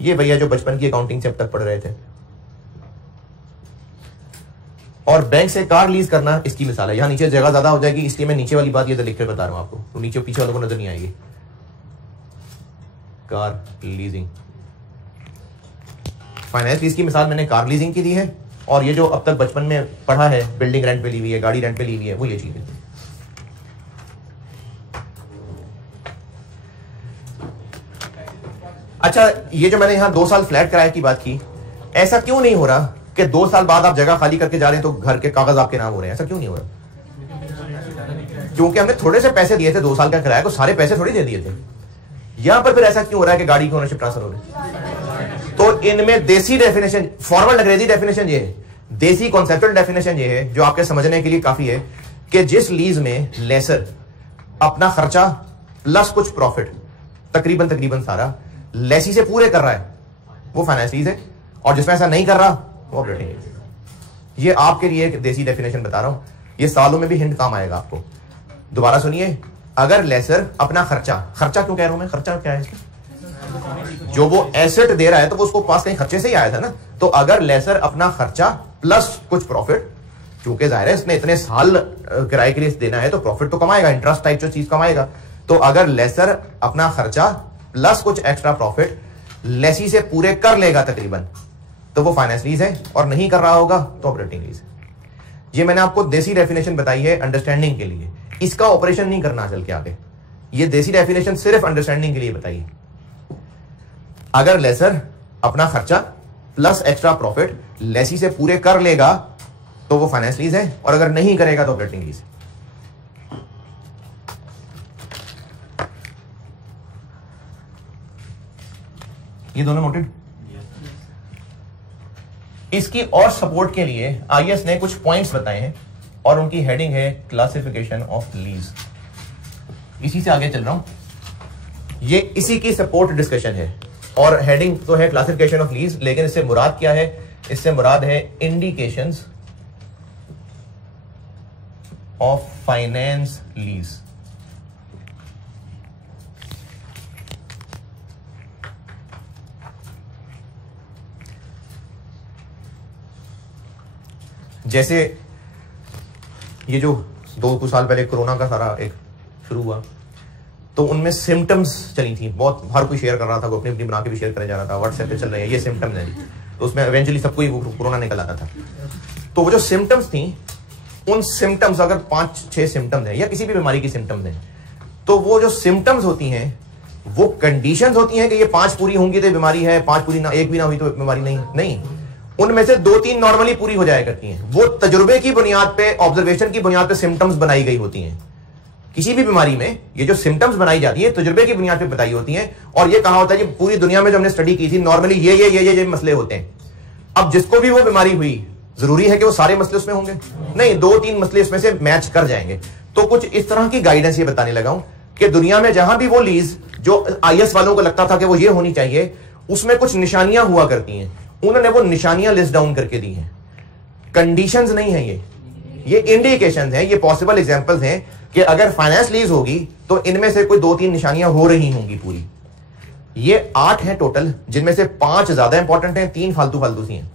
ये भैया जो बचपन की अकाउंटिंग से अब तक पढ़ रहे थे, और बैंक से कार लीज करना इसकी मिसाल है। यहां नीचे जगह ज्यादा हो जाएगी, इसलिए मैं नीचे वाली बात ये लिख कर बता रहा हूं आपको, तो नीचे पीछे वालों को नजर नहीं आएगी। कार लीजिंग, फाइनेंस लीज की मिसाल मैंने कार लीजिंग की दी है, और ये जो अब तक बचपन में पढ़ा है, बिल्डिंग रेंट पे ली हुई है, गाड़ी रेंट पे ली हुई है, वो ये चीज है। अच्छा, ये जो मैंने यहां 2 साल फ्लैट किराए की बात की, ऐसा क्यों नहीं हो रहा कि 2 साल बाद आप जगह खाली करके जा रहे हैं तो घर के कागज आपके नाम हो रहे हैं? ऐसा क्यों नहीं हो रहा? क्योंकि हमने थोड़े से पैसे दिए थे 2 साल का किराया को, सारे पैसे थोड़ी दे दिए थे। यहां पर फिर ऐसा क्यों हो रहा है कि गाड़ी की ओनरशिप ट्रांसफर हो रही है? तो इनमें देसी डेफिनेशन, फॉर्मल अंग्रेजी डेफिनेशन ये है, देसी कॉन्सेप्चुअल डेफिनेशन ये है, जो आपके समझने के लिए काफी है, कि जिस लीज में लेसर अपना खर्चा प्लस कुछ प्रॉफिट तकरीबन सारा लेसी से पूरे कर रहा है, वो फाइनेंस लीज है, और जिसमें ऐसा नहीं कर रहा वो ऑपरेटिंग लीज। ये आपके लिए एक देसी डेफिनेशन बता रहा हूं, ये सालों में भी हिंट काम आएगा आपको। दोबारा सुनिए, अगर लेसर अपना खर्चा क्यों कह रहा हूं मैं, खर्चा क्या है इसमें, जो वो एसेट दे रहा है तो वो उसको पास कहीं खर्चे से ही आया था ना, तो अगर लेसर अपना खर्चा प्लस कुछ प्रॉफिट, क्योंकि जाहिर है इसने इतने साल किराए के लिए देना है तो प्रॉफिट तो कमाएगा, इंटरेस्ट टाइप जो चीज कमाएगा, तो अगर लेसर अपना खर्चा प्लस कुछ एक्स्ट्रा प्रॉफिट लेसी से पूरे कर लेगा तकरीबन, तो वो फाइनेंस लीज है, और नहीं कर रहा होगा तो ऑपरेटिंग लीज है। ये मैंने आपको देसी डेफिनेशन बताई है अंडरस्टैंडिंग के लिए, इसका ऑपरेशन नहीं करना चल के आगे। ये देसी डेफिनेशन सिर्फ अंडरस्टैंडिंग के लिए बताइए। अगर लेसर अपना खर्चा प्लस एक्स्ट्रा प्रॉफिट लेसी से पूरे कर लेगा तो वो फाइनेंस लीज है, और अगर नहीं करेगा तो ऑपरेटिंग लीज है। ये दोनों नोटेड। इसकी और सपोर्ट के लिए आईएस ने कुछ पॉइंट्स बताए हैं और उनकी हेडिंग है क्लासिफिकेशन ऑफ लीज। इसी से आगे चल रहा हूं, ये इसी की सपोर्ट डिस्कशन है, और हेडिंग तो है क्लासिफिकेशन ऑफ लीज, लेकिन इससे मुराद क्या है? इससे मुराद है इंडिकेशंस ऑफ फाइनेंस लीज। जैसे ये जो 2 साल पहले कोरोना का सारा एक शुरू हुआ, तो उनमें सिम्टम्स चली थी बहुत, हर कोई शेयर कर रहा था, कोई अपनी अपनी बना के भी शेयर करे जा रहा था, व्हाट्सएप पे चल रहे हैं ये सिम्टम्स हैं, तो उसमें इवेंचुअली सबको ही कोरोना निकल आता था। तो वो जो सिम्टम्स थी, उन सिम्टम्स अगर 5-6 सिम्टम्स हैं या किसी भी बीमारी की सिम्टम्स हैं, तो वो जो सिम्टम्स होती हैं वो कंडीशंस होती हैं कि ये 5 पूरी होंगी तो बीमारी है, 5 पूरी ना, 1 भी ना हुई तो बीमारी नहीं। उनमें से 2-3 नॉर्मली पूरी हो जाया करती हैं। वो तजुर्बे की बुनियाद पे, ऑब्जर्वेशन की बुनियाद पे सिम्टम्स बनाई गई होती हैं। किसी भी बीमारी में ये जो सिम्टम्स बनाई जाती है तजुर्बे की बुनियाद पे बताई होती हैं, और ये कहा होता है कि पूरी दुनिया में जो हमने स्टडी की थी नॉर्मली ये मसले होते हैं। अब जिसको भी वो बीमारी हुई, जरूरी है कि वो सारे मसले उसमें होंगे? नहीं, 2-3 मसले उसमें से मैच कर जाएंगे। तो कुछ इस तरह की गाइडेंस ये बताने लगा हूं कि दुनिया में जहां भी वो लीज जो आईएस वालों को लगता था कि वो ये होनी चाहिए, उसमें कुछ निशानियां हुआ करती हैं, उन्होंने वो निशानियां लिस्ट डाउन करके दी हैं। कंडीशंस नहीं है ये इंडिकेशंस हैं, ये पॉसिबल एग्जांपल्स हैं कि अगर फाइनेंस लीज होगी तो इनमें से कोई 2-3 निशानियां हो रही होंगी पूरी। ये 8 हैं टोटल, जिनमें से 5 ज्यादा इंपॉर्टेंट हैं, 3 फालतू सी हैं,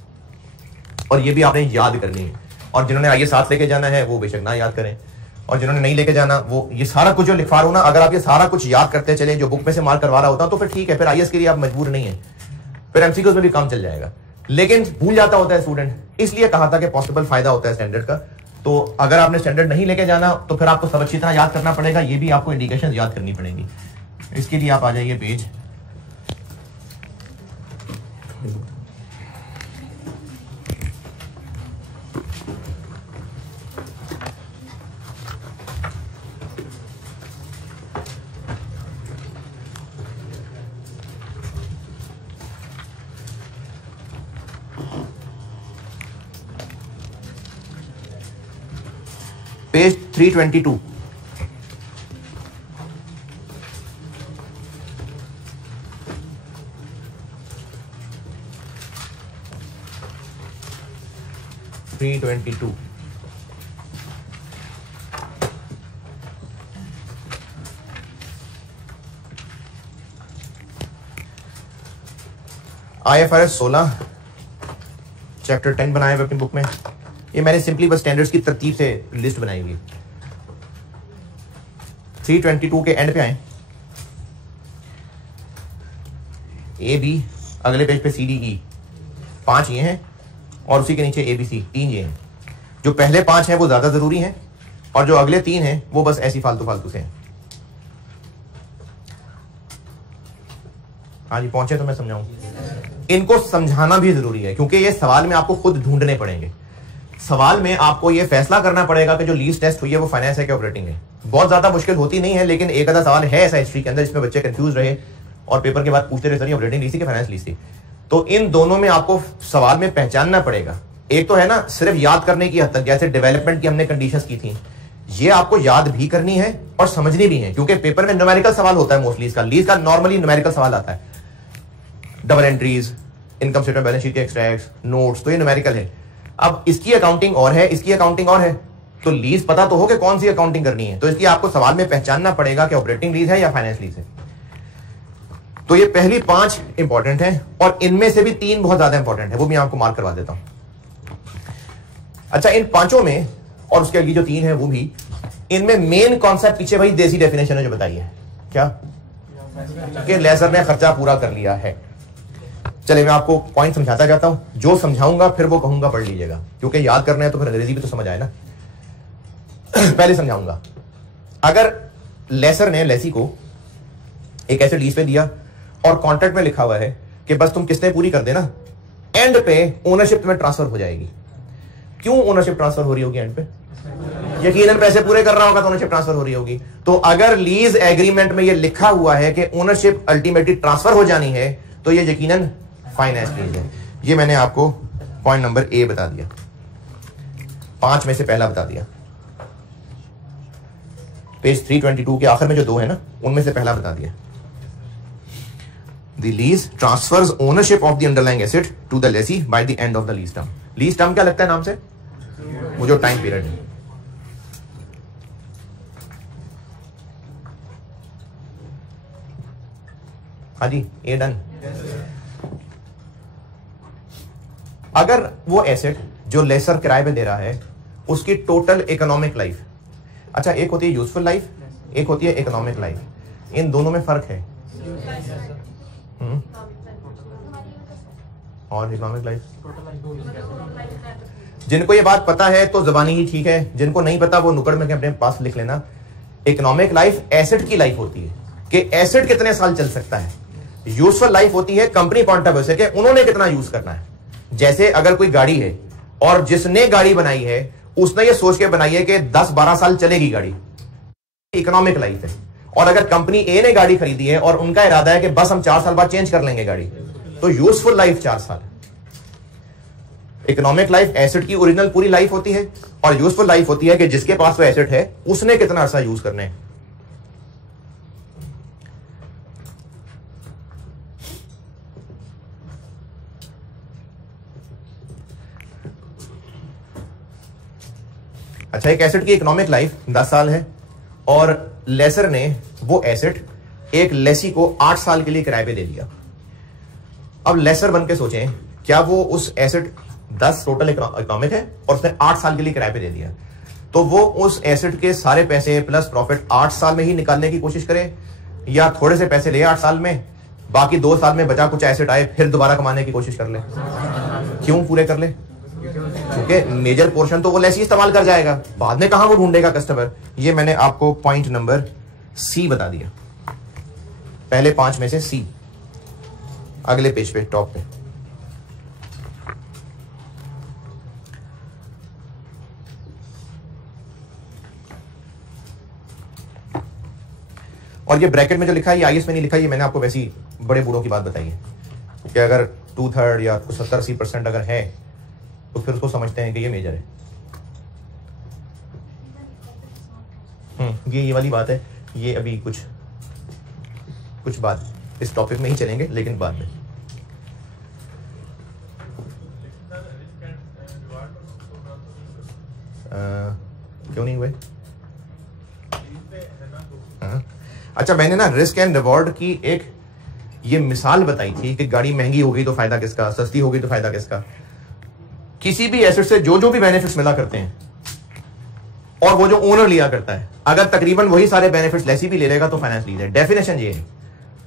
और ये भी आपने याद करनी है। और जिन्होंने आइए साथ लेके जाना है वो बेशक ना याद करें, और जिन्होंने नहीं लेके जाना वो ये सारा कुछ जो लिखवा रहा हूं ना, अगर आप ये सारा कुछ याद करते चले, जो बुक में से मार्क करवा रहा होता तो फिर ठीक है, फिर आईएएस के लिए आप मजबूर नहीं है, फिर एमसीक्यूज में भी काम चल जाएगा। लेकिन भूल जाता होता है स्टूडेंट, इसलिए कहा था कि पॉसिबल फायदा होता है स्टैंडर्ड का। तो अगर आपने स्टैंडर्ड नहीं लेके जाना तो फिर आपको सब अच्छी तरह याद करना पड़ेगा, ये भी आपको इंडिकेशन याद करनी पड़ेगी। इसके लिए आप आ जाइए पेज 322। IFRS 16 चैप्टर 10 बनाए हुए अपनी बुक में। ये मैंने सिंपली बस स्टैंडर्ड्स की तरतीब से लिस्ट बनाई हुई। 322 के एंड पे आए, AB, अगले पेज पे CDE, 5 ये हैं, और उसी के नीचे ABC, 3 ये हैं। जो पहले 5 हैं वो ज्यादा जरूरी हैं, और जो अगले 3 हैं वो बस ऐसी फालतू से हैं। हाँ जी, पहुंचे तो मैं समझाऊं। इनको समझाना भी जरूरी है, क्योंकि ये सवाल में आपको खुद ढूंढने पड़ेंगे। सवाल में आपको ये फैसला करना पड़ेगा कि जो लीज टेस्ट हुई है वो फाइनेंस है कि ऑपरेटिंग है। बहुत ज्यादा मुश्किल होती नहीं है, लेकिन एक आधा सवाल है ऐसा हिस्ट्री के अंदर जिसमें बच्चे कंफ्यूज रहे और पेपर के बाद पूछते रहे सर ऑपरेटिंग लीज थी कि फाइनेंस लीज थी। तो इन दोनों में आपको सवाल में पहचानना पड़ेगा। एक तो है ना सिर्फ याद करने की हद तक, जैसे डेवलपमेंट की हमने कंडीशंस की थी, ये आपको याद भी करनी है और समझनी भी है, क्योंकि पेपर में न्यूमेरिकल सवाल होता है मोस्टली। इसका लीज का नॉर्मली न्यूमेरिकल सवाल आता है, double entries, income statement, balance sheet के एक्सट्रैक्ट्स, नोट्स, तो ये न्यूमेरिकल है। अब इसकी अकाउंटिंग और है, इसकी अकाउंटिंग और है, तो लीज पता तो हो कि कौन सी अकाउंटिंग करनी है, तो इसलिए आपको सवाल में पहचानना पड़ेगा कि ऑपरेटिंग लीज है या फाइनेंस लीज है। तो ये पहली 5 इंपॉर्टेंट है, और इनमें से भी 3 बहुत ज्यादा इंपॉर्टेंट है, वो भी आपको मार्क करवा देता हूं। अच्छा, इन 5 में और उसके अगली जो 3 है वो भी, इनमें मेन कॉन्सेप्ट पीछे भाई देसी डेफिनेशन है जो बताई है, क्या कि लेजर ने खर्चा पूरा कर लिया है। चले मैं आपको पॉइंट समझाता जाता हूं, जो समझाऊंगा फिर वो कहूंगा पढ़ लीजिएगा, क्योंकि याद करना है तो फिर अंग्रेजी भी तो समझ आए ना। पहले समझाऊंगा, अगर लेसर ने लेसी को एक एसेट लीज पे दिया और कॉन्ट्रैक्ट में लिखा हुआ है कि बस तुम किस्तें पूरी कर देना, एंड पे ओनरशिप में ट्रांसफर हो जाएगी। क्यों ओनरशिप ट्रांसफर हो रही होगी एंड पे? यकीनन पैसे पूरे कर रहा होगा तो ओनरशिप ट्रांसफर हो रही होगी। तो अगर लीज एग्रीमेंट में ये लिखा हुआ है कि ओनरशिप अल्टीमेटली ट्रांसफर हो जानी है तो ये यकीनन फाइनेंस लीज है। ये मैंने आपको पॉइंट नंबर ए बता दिया, 5 में से पहला बता दिया। पेज 322 के आखिर में जो 2 है ना, उनमें से पहला बता दिया। The lease transfers ownership of the underlying asset to the lessee by the end of the lease term. Lease term क्या लगता है नाम से? वो जो टाइम पीरियड है। हाँ जी, ए डन। अगर वो एसेट जो लेसर किराए पे दे रहा है उसकी टोटल इकोनॉमिक लाइफ, अच्छा एक होती है यूजफुल लाइफ, एक होती है इकोनॉमिक लाइफ, इन दोनों में फर्क है। और इकोनॉमिक लाइफ, जिनको ये बात पता है तो जबानी ही ठीक है, जिनको नहीं पता वो नुक्कड़ में अपने पास लिख लेना। इकोनॉमिक लाइफ एसेट की लाइफ होती है कि एसेट कितने साल चल सकता है। यूजफुल लाइफ होती है कंपनी पॉइंट ऑफ व्यू से कि उन्होंने कितना यूज करना है। जैसे अगर कोई गाड़ी है और जिसने गाड़ी बनाई है उसने ये सोच के बनाई है कि 10-12 साल चलेगी गाड़ी, इकोनॉमिक लाइफ है। और अगर कंपनी ए ने गाड़ी खरीदी है और उनका इरादा है कि बस हम 4 साल बाद चेंज कर लेंगे गाड़ी, तो यूजफुल लाइफ 4 साल है। इकोनॉमिक लाइफ एसेट की ओरिजिनल पूरी लाइफ होती है और यूजफुल लाइफ होती है कि जिसके पास वो एसेट है उसने कितना अर्सा यूज करने हैं। अच्छा, एक एसेट की इकोनॉमिक लाइफ 10 साल है और लेसर ने वो एसेट एक लेसी को 8 साल के लिए किराए पे दे दिया। अब लेसर बन के सोचें, क्या वो उस एसेट 10 टोटल इकोनॉमिक है और उसने 8 साल के लिए किराए पे दे दिया, तो वो उस एसेट के सारे पैसे प्लस प्रॉफिट 8 साल में ही निकालने की कोशिश करे, या थोड़े से पैसे ले 8 साल में, बाकी 2 साल में बचा कुछ एसेट आए फिर दोबारा कमाने की कोशिश कर ले? क्यों पूरे कर ले? क्योंकि मेजर पोर्शन तो वो लेसी इस्तेमाल कर जाएगा, बाद में कहां वो ढूंढेगा कस्टमर। ये मैंने आपको पॉइंट नंबर सी बता दिया, पहले 5 में से सी। अगले पेज पे टॉप पे और ये ब्रैकेट में जो लिखा है ये आईएस में नहीं लिखा, ये मैंने आपको वैसी बड़े बूढ़ों की बात बताई है कि अगर 2/3 या 70-80% अगर है तो फिर उसको समझते हैं कि ये मेजर है। ये वाली बात है, ये अभी कुछ बात इस टॉपिक में ही चलेंगे लेकिन बाद में। क्यों नहीं हुए? अच्छा, मैंने ना रिस्क एंड रिवॉर्ड की एक ये मिसाल बताई थी कि गाड़ी महंगी हो गई तो फायदा किसका, सस्ती हो गई तो फायदा किसका। किसी भी एसेट से जो जो भी बेनिफिट्स मिला करते हैं और वो जो ओनर लिया करता है, अगर तकरीबन वही सारे बेनिफिट्स लेसी भी ले लेगा तो फाइनेंस लीज है। डेफिनेशन ये है,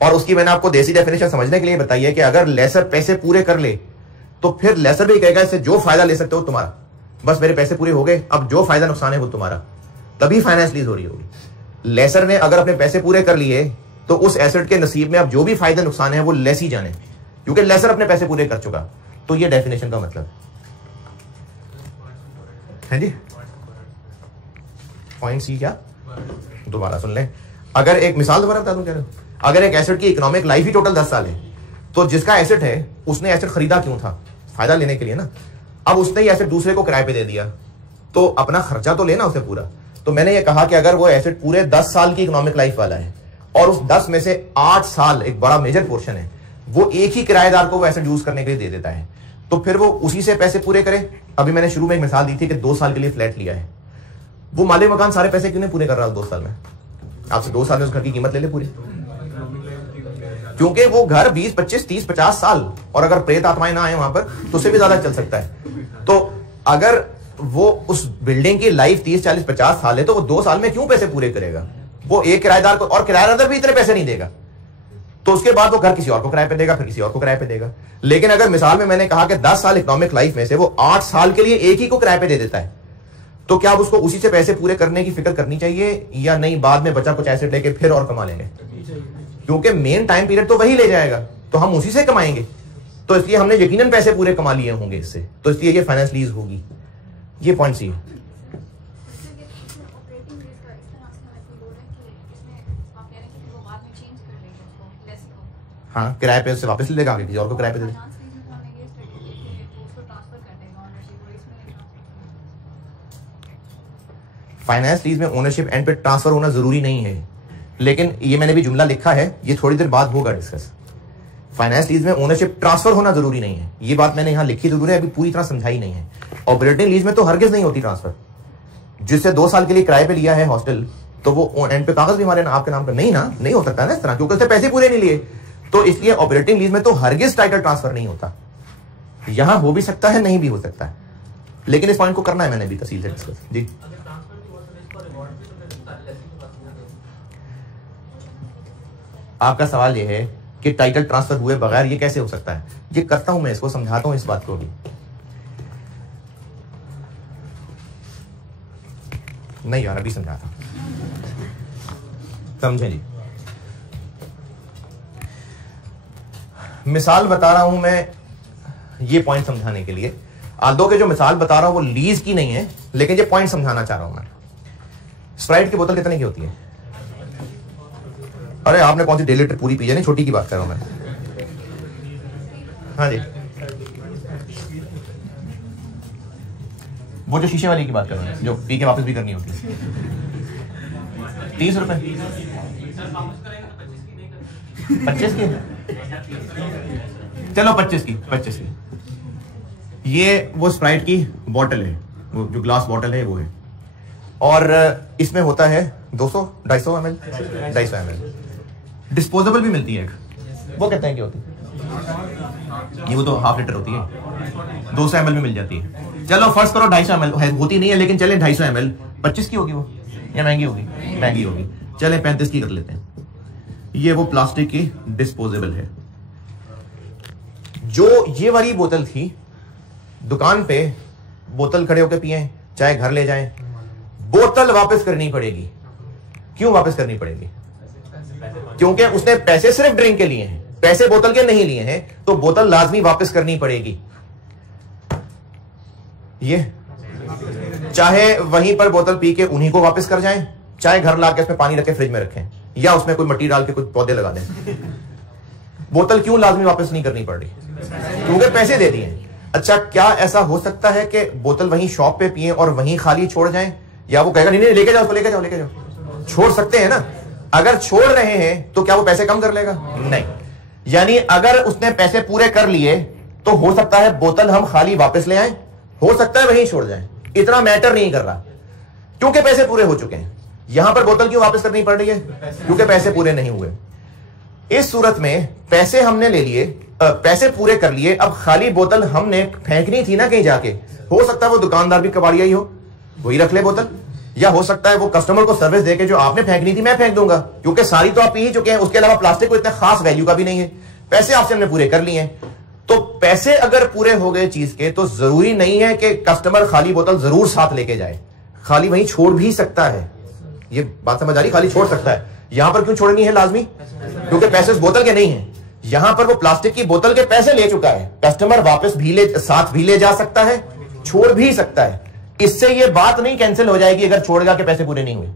और उसकी मैंने आपको देसी डेफिनेशन समझने के लिए बताई है कि अगर लेसर पैसे पूरे कर ले तो फिर लेसर भी कहेगा इससे जो फायदा ले सकते हो तुम्हारा, बस मेरे पैसे पूरे हो गए, अब जो फायदा नुकसान है वो तुम्हारा, तभी फाइनेंस लीज हो रही होगी। लेसर ने अगर अपने पैसे पूरे कर लिए तो उस एसेट के नसीब में अब जो भी फायदा नुकसान है वो लेसी जाने, क्योंकि लेसर अपने पैसे पूरे कर चुका। तो ये डेफिनेशन का मतलब है जी। पॉइंट सी क्या, दोबारा सुन लें। अगर एक मिसाल दोबारा बता दूं, क्या अगर एक एसेट की इकोनॉमिक लाइफ ही टोटल 10 साल है तो जिसका एसेट है उसने एसेट खरीदा क्यों था? फायदा लेने के लिए ना। अब उसने ये एसेट दूसरे को किराए पे दे दिया तो अपना खर्चा तो लेना उसे पूरा। तो मैंने ये कहा कि अगर वो एसेट पूरे 10 साल की इकोनॉमिक लाइफ वाला है और उस 10 में से 8 साल एक बड़ा मेजर पोर्शन है, वो एक ही किराएदार को वो एसेट यूज करने के लिए दे देता है, तो फिर वो उसी से पैसे पूरे करे। अभी मैंने शुरू में एक मिसाल दी थी कि 2 साल के लिए फ्लैट लिया है, वो मालिक मकान सारे पैसे क्यों नहीं पूरे कर रहा 2 साल में? आपसे 2 साल में उस घर की कीमत ले ले पूरी, क्योंकि वो घर 20, 25, 30, 50 साल, और अगर प्रेत आत्माएं ना आए वहां पर तो उससे भी ज्यादा चल सकता है। तो अगर वो उस बिल्डिंग की लाइफ 30, 40, 50 साल है, तो वो 2 साल में क्यों पैसे पूरे करेगा? वो एक किराएदार को, और किराएदार भी इतने पैसे नहीं देगा, तो उसके बाद वो घर किसी और को किराए पे देगा, फिर किसी और को किराए पे देगा। लेकिन अगर मिसाल में मैंने कहा कि 10 साल इकोनॉमिक लाइफ में से वो 8 साल के लिए एक ही को किराए पे दे देता है, तो क्या अब उसको उसी से पैसे पूरे करने की फिक्र करनी चाहिए या नहीं? बाद में बचा कुछ एसेट लेके फिर और कमा लेंगे, क्योंकि मेन टाइम पीरियड तो वही ले जाएगा, तो हम उसी से कमाएंगे। तो इसलिए हमने यकीनन पैसे पूरे कमा लिए होंगे इससे, तो इसलिए ये फाइनेंस लीज होगी। ये पॉइंट सी है। हाँ, किराए पे उससे वापस ले लेगा, आगे किसी और को किराए पे दे दे। फाइनेंस लीज में ओनरशिप एंड पे ट्रांसफर होना जरूरी नहीं है, लेकिन ये मैंने भी जुमला लिखा है, ये थोड़ी देर बाद होगा डिस्कस। फाइनेंस लीज में ओनरशिप ट्रांसफर होना जरूरी नहीं है, ये बात मैंने यहां लिखी जरूर है, अभी पूरी तरह समझाई नहीं है। ऑपरेटिंग लीज में तो हरगिज नहीं होती ट्रांसफर। जिससे 2 साल के लिए किराए पे लिया है हॉस्टल, तो वो एंड पे कागज भी हमारे आपके नाम पर नहीं हो सकता ना इस तरह, क्योंकि उससे पैसे पूरे नहीं लिए। तो इसलिए ऑपरेटिंग लीज में तो हरगिज टाइटल ट्रांसफर नहीं होता। यहां हो भी सकता है, नहीं भी हो सकता है, लेकिन इस पॉइंट को करना है मैंने भी तफसील से डिस्कस। जी, आपका सवाल यह है कि टाइटल ट्रांसफर हुए बगैर ये कैसे हो सकता है? ये करता हूं मैं, इसको समझाता हूं इस बात को भी। नहीं यार, अभी समझाता हूं, समझे जी। मिसाल बता रहा हूं मैं ये पॉइंट समझाने के लिए। आदो के जो मिसाल बता रहा हूं वो लीज की नहीं है, लेकिन ये पॉइंट समझाना चाह रहा हूं मैं। स्प्राइट की बोतल कितने की होती है? अरे आपने कौन सी 1.5 लीटर पूरी पी है? नहीं, छोटी की बात कर रहा हूं मैं। हाँ जी, वो जो शीशे वाली की बात कर रहा हूं, जो पी के वापस भी करनी होती है। 30 रुपए, 25 की, चलो 25 की। ये वो स्प्राइट की बोतल है, वो जो ग्लास बोतल है वो है, और इसमें होता है 200-250 ml, 250 ml। डिस्पोजेबल भी मिलती है एक, वो कितने की होती है? ये वो तो ½ लीटर होती है, 200 ml में मिल जाती है। चलो फर्ज करो 250 ml होती नहीं है, लेकिन चले 250 ml, 25 की होगी वो, या महंगी होगी? महंगी होगी। चले 35 की कर लेते हैं। ये वो प्लास्टिक की डिस्पोजेबल है। जो ये वाली बोतल थी, दुकान पे बोतल खड़े होकर पिए, चाहे घर ले जाएं, बोतल वापस करनी पड़ेगी। क्यों वापस करनी पड़ेगी? क्योंकि उसने पैसे सिर्फ ड्रिंक के लिए हैं, पैसे बोतल के नहीं लिए हैं, तो बोतल लाजमी वापस करनी पड़ेगी। ये चाहे वहीं पर बोतल पी के उन्हीं को वापस कर जाएं, चाहे घर लाके उसमें पानी रखे फ्रिज में रखें, या उसमें कोई मिट्टी डाल के कुछ पौधे लगा दें, बोतल क्यों लाजमी वापस नहीं करनी पड़ रही? क्योंकि पैसे दे दिए। अच्छा, क्या ऐसा हो सकता है कि बोतल वहीं शॉप पे पिए और वहीं खाली छोड़ जाएं? या वो कहेगा नहीं नहीं लेके जाओ, उसको लेके जाओ। छोड़ सकते हैं ना। अगर छोड़ रहे हैं तो क्या वो पैसे कम कर लेगा? नहीं। यानी अगर उसने पैसे पूरे कर लिए तो हो सकता है बोतल हम खाली वापस ले आए, हो सकता है वहीं छोड़ जाएं, इतना मैटर नहीं कर रहा, क्योंकि पैसे पूरे हो चुके हैं। यहां पर बोतल क्यों वापस करनी पड़ रही है? क्योंकि पैसे पूरे नहीं हुए। इस सूरत में पैसे हमने ले लिए, पैसे पूरे कर लिए, अब खाली बोतल हमने फेंकनी थी ना कहीं जाके। हो सकता है वो दुकानदार भी कबाड़िया ही हो, वही रख ले बोतल, या हो सकता है वो कस्टमर को सर्विस देके जो आपने फेंकनी थी मैं फेंक दूंगा, क्योंकि सारी तो आप पी ही चुके हैं, उसके अलावा प्लास्टिक को इतना खास वैल्यू का भी नहीं है, पैसे आपसे हमने पूरे कर लिए हैं। तो पैसे अगर पूरे हो गए चीज के, तो जरूरी नहीं है कि कस्टमर खाली बोतल जरूर साथ लेके जाए, खाली वहीं छोड़ भी सकता है। ये बात समझ आ रही? खाली छोड़ सकता है। यहां पर क्यों छोड़नी है लाजमी? क्योंकि पैसे उस बोतल के नहीं है। यहां पर वो प्लास्टिक की बोतल के पैसे ले चुका है, कस्टमर वापस भी साथ भी ले जा सकता है, छोड़ भी सकता है। इससे ये बात नहीं कैंसिल हो जाएगी अगर छोड़ेगा के पैसे पूरे नहीं हुए।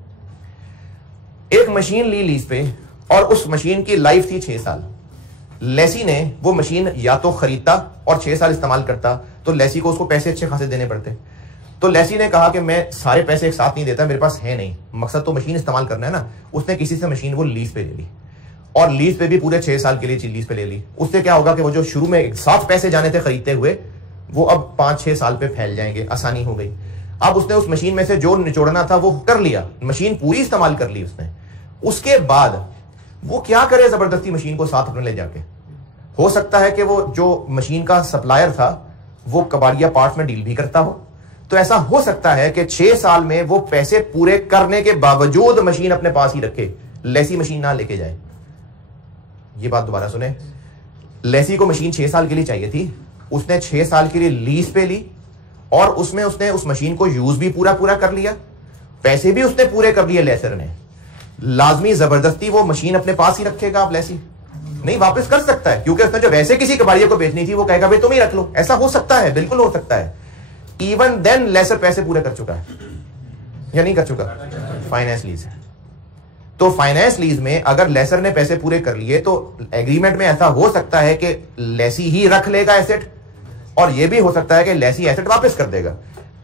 एक मशीन ली लीज पे और उस मशीन की लाइफ थी 6 साल। लेसी ने वो मशीन या तो खरीदता और 6 साल इस्तेमाल करता, तो लेसी को उसको पैसे अच्छे खासे देने पड़ते। तो लेसी ने कहा कि मैं सारे पैसे एक साथ नहीं देता, मेरे पास है नहीं, मकसद तो मशीन इस्तेमाल करना है ना। उसने किसी से मशीन वो लीज पे ले ली, और लीज पे भी पूरे 6 साल के लिए लीज पे ले ली। उससे क्या होगा कि वो जो शुरू में 7 पैसे जाने थे खरीदते हुए, वो अब 5-6 साल पे फैल जाएंगे, आसानी हो गई। अब उसने उस मशीन में से जो निचोड़ना था वो कर लिया, मशीन पूरी इस्तेमाल कर ली उसने। उसके बाद वो क्या करे, जबरदस्ती मशीन को साथ अपने ले जाके। हो सकता है कि वो जो मशीन का सप्लायर था वो कबाड़िया पार्ट्स में डील भी करता हो, तो ऐसा हो सकता है कि 6 साल में वो पैसे पूरे करने के बावजूद मशीन अपने पास ही रखे, लेसी मशीन ना लेके जाए। ये बात दोबारा सुने, लेसी को मशीन 6 साल के लिए चाहिए थी, उसने 6 साल के लिए लीज पे ली और उसमें उसने उस मशीन को यूज भी पूरा कर लिया, पैसे भी उसने पूरे कर लिए लेसर ने। लाजमी जबरदस्ती वो मशीन अपने पास ही रखेगा आप लेसी? नहीं, वापस कर सकता है, क्योंकि उसने जो वैसे किसी कबाड़िए को बेचनी थी वो कहेगा भाई तुम ही रख लो। ऐसा हो सकता है, बिल्कुल हो सकता है। इवन देन लेसर पैसे पूरे कर चुका है या नहीं कर चुका? फाइनेंस लीज है। तो फाइनेंस लीज में अगर लेसर ने पैसे पूरे कर लिए तो एग्रीमेंट में ऐसा हो सकता है कि लेसी ही रख लेगा एसेट, और यह भी हो सकता है कि लेसी एसेट वापस कर देगा।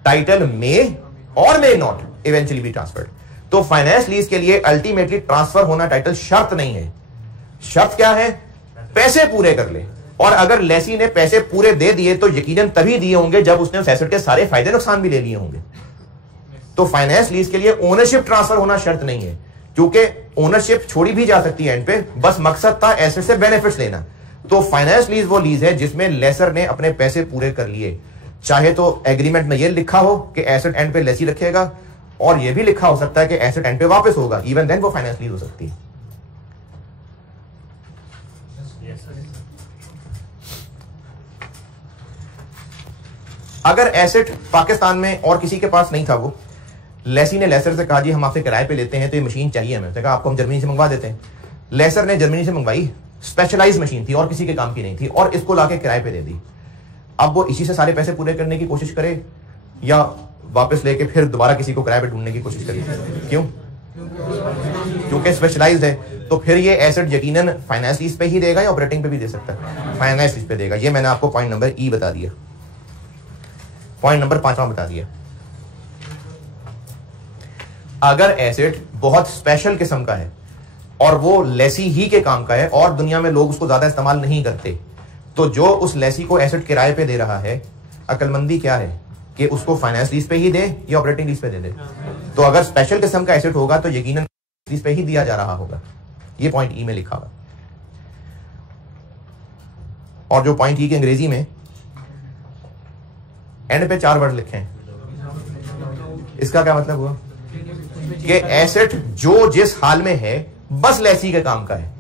टाइटल में और may not eventually be transferred. तो फाइनेंस लीज के लिए अल्टीमेटली ट्रांसफर होना टाइटल शर्त नहीं है। शर्त क्या है? पैसे पूरे कर ले। और अगर लेसी ने पैसे पूरे दे दिए तो यकीनन तभी दिए होंगे जब उसने उस एसेट के सारे फायदे नुकसान भी ले लिए होंगे। तो फाइनेंस लीज के लिए ओनरशिप ट्रांसफर होना शर्त नहीं है, क्योंकि ओनरशिप छोड़ी भी जा सकती है एंड पे, बस मकसद था एसेट से बेनिफिट्स लेना। तो फाइनेंस लीज वो लीज है जिसमें लेसर ने अपने पैसे पूरे कर लिए। चाहे तो एग्रीमेंट में ये लिखा हो कि एसेट एंड पे लेसी रखेगा, और ये भी लिखा हो सकता है कि एसेट एंड पे वापस होगा, इवन देन वो फाइनेंस लीज हो सकती है। अगर एसेट पाकिस्तान में और किसी के पास नहीं था, वो लेसी ने लेसर से कहा जी हम आपसे किराए पे लेते हैं तो ये मशीन चाहिए हमें, उसने कहा आपको हम जर्मनी से मंगवा देते हैं। लेसर ने जर्मनी से मंगवाई, स्पेशलाइज मशीन थी और किसी के काम की नहीं थी, और इसको लाके किराए पे दे दी। अब वो इसी से सारे पैसे पूरे करने की कोशिश करे या वापस लेके फिर दोबारा किसी को किराए पे ढूंढने की कोशिश करे? क्यों? क्योंकि स्पेशलाइज्ड है। तो फिर ये एसेट यकीनन फाइनेंस लीज पे ही देगा या ऑपरेटिंग पे भी दे सकता है? फाइनेंस लीज पे देगा। ये मैंने आपको पॉइंट नंबर ई बता दिया। पॉइंट नंबर 5वां बता दिया। अगर एसेट बहुत स्पेशल किस्म का है और वो लेसी ही के काम का है और दुनिया में लोग उसको ज्यादा इस्तेमाल नहीं करते, तो जो उस लेसी को एसेट किराए पे दे रहा है, अक्लमंदी क्या है कि उसको फाइनेंस लीज पे ही दे या ऑपरेटिंग लीज पे दे दे? तो अगर स्पेशल किस्म का एसेट होगा तो यकीनन लीज पे ही दिया जा रहा होगा। ये पॉइंट ई में लिखा हुआ। और जो पॉइंट ई की अंग्रेजी में एंड पे 4 वर्ड लिखे हैं, इसका क्या मतलब हुआ कि एसेट जो जिस हाल में है बस लेसी के काम का है।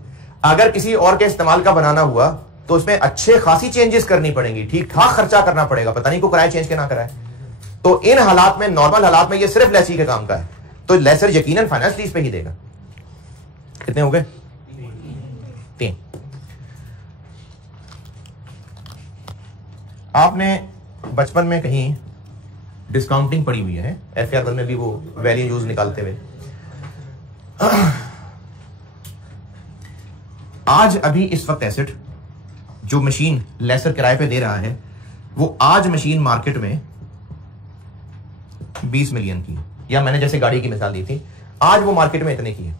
अगर किसी और के इस्तेमाल का बनाना हुआ तो उसमें अच्छे खासी चेंजेस करनी पड़ेंगी, ठीक ठाक खर्चा करना पड़ेगा, पता नहीं को कराए चेंज के ना कराए। तो इन हालात में, नॉर्मल हालात में, ये सिर्फ लेसी के काम का है, तो लेसर यकीनन फाइनेंस लीज पे ही देगा। कितने हो गए? 3। आपने बचपन में कहीं डिस्काउंटिंग पड़ी हुई है, एफआर में भी वो वैल्यू यूज निकालते हुए। आज अभी इस वक्त एसेट जो मशीन लेसर किराए पे दे रहा है, वो आज मशीन मार्केट में 20 मिलियन की, या मैंने जैसे गाड़ी की मिसाल दी थी, आज वो मार्केट में इतने की है।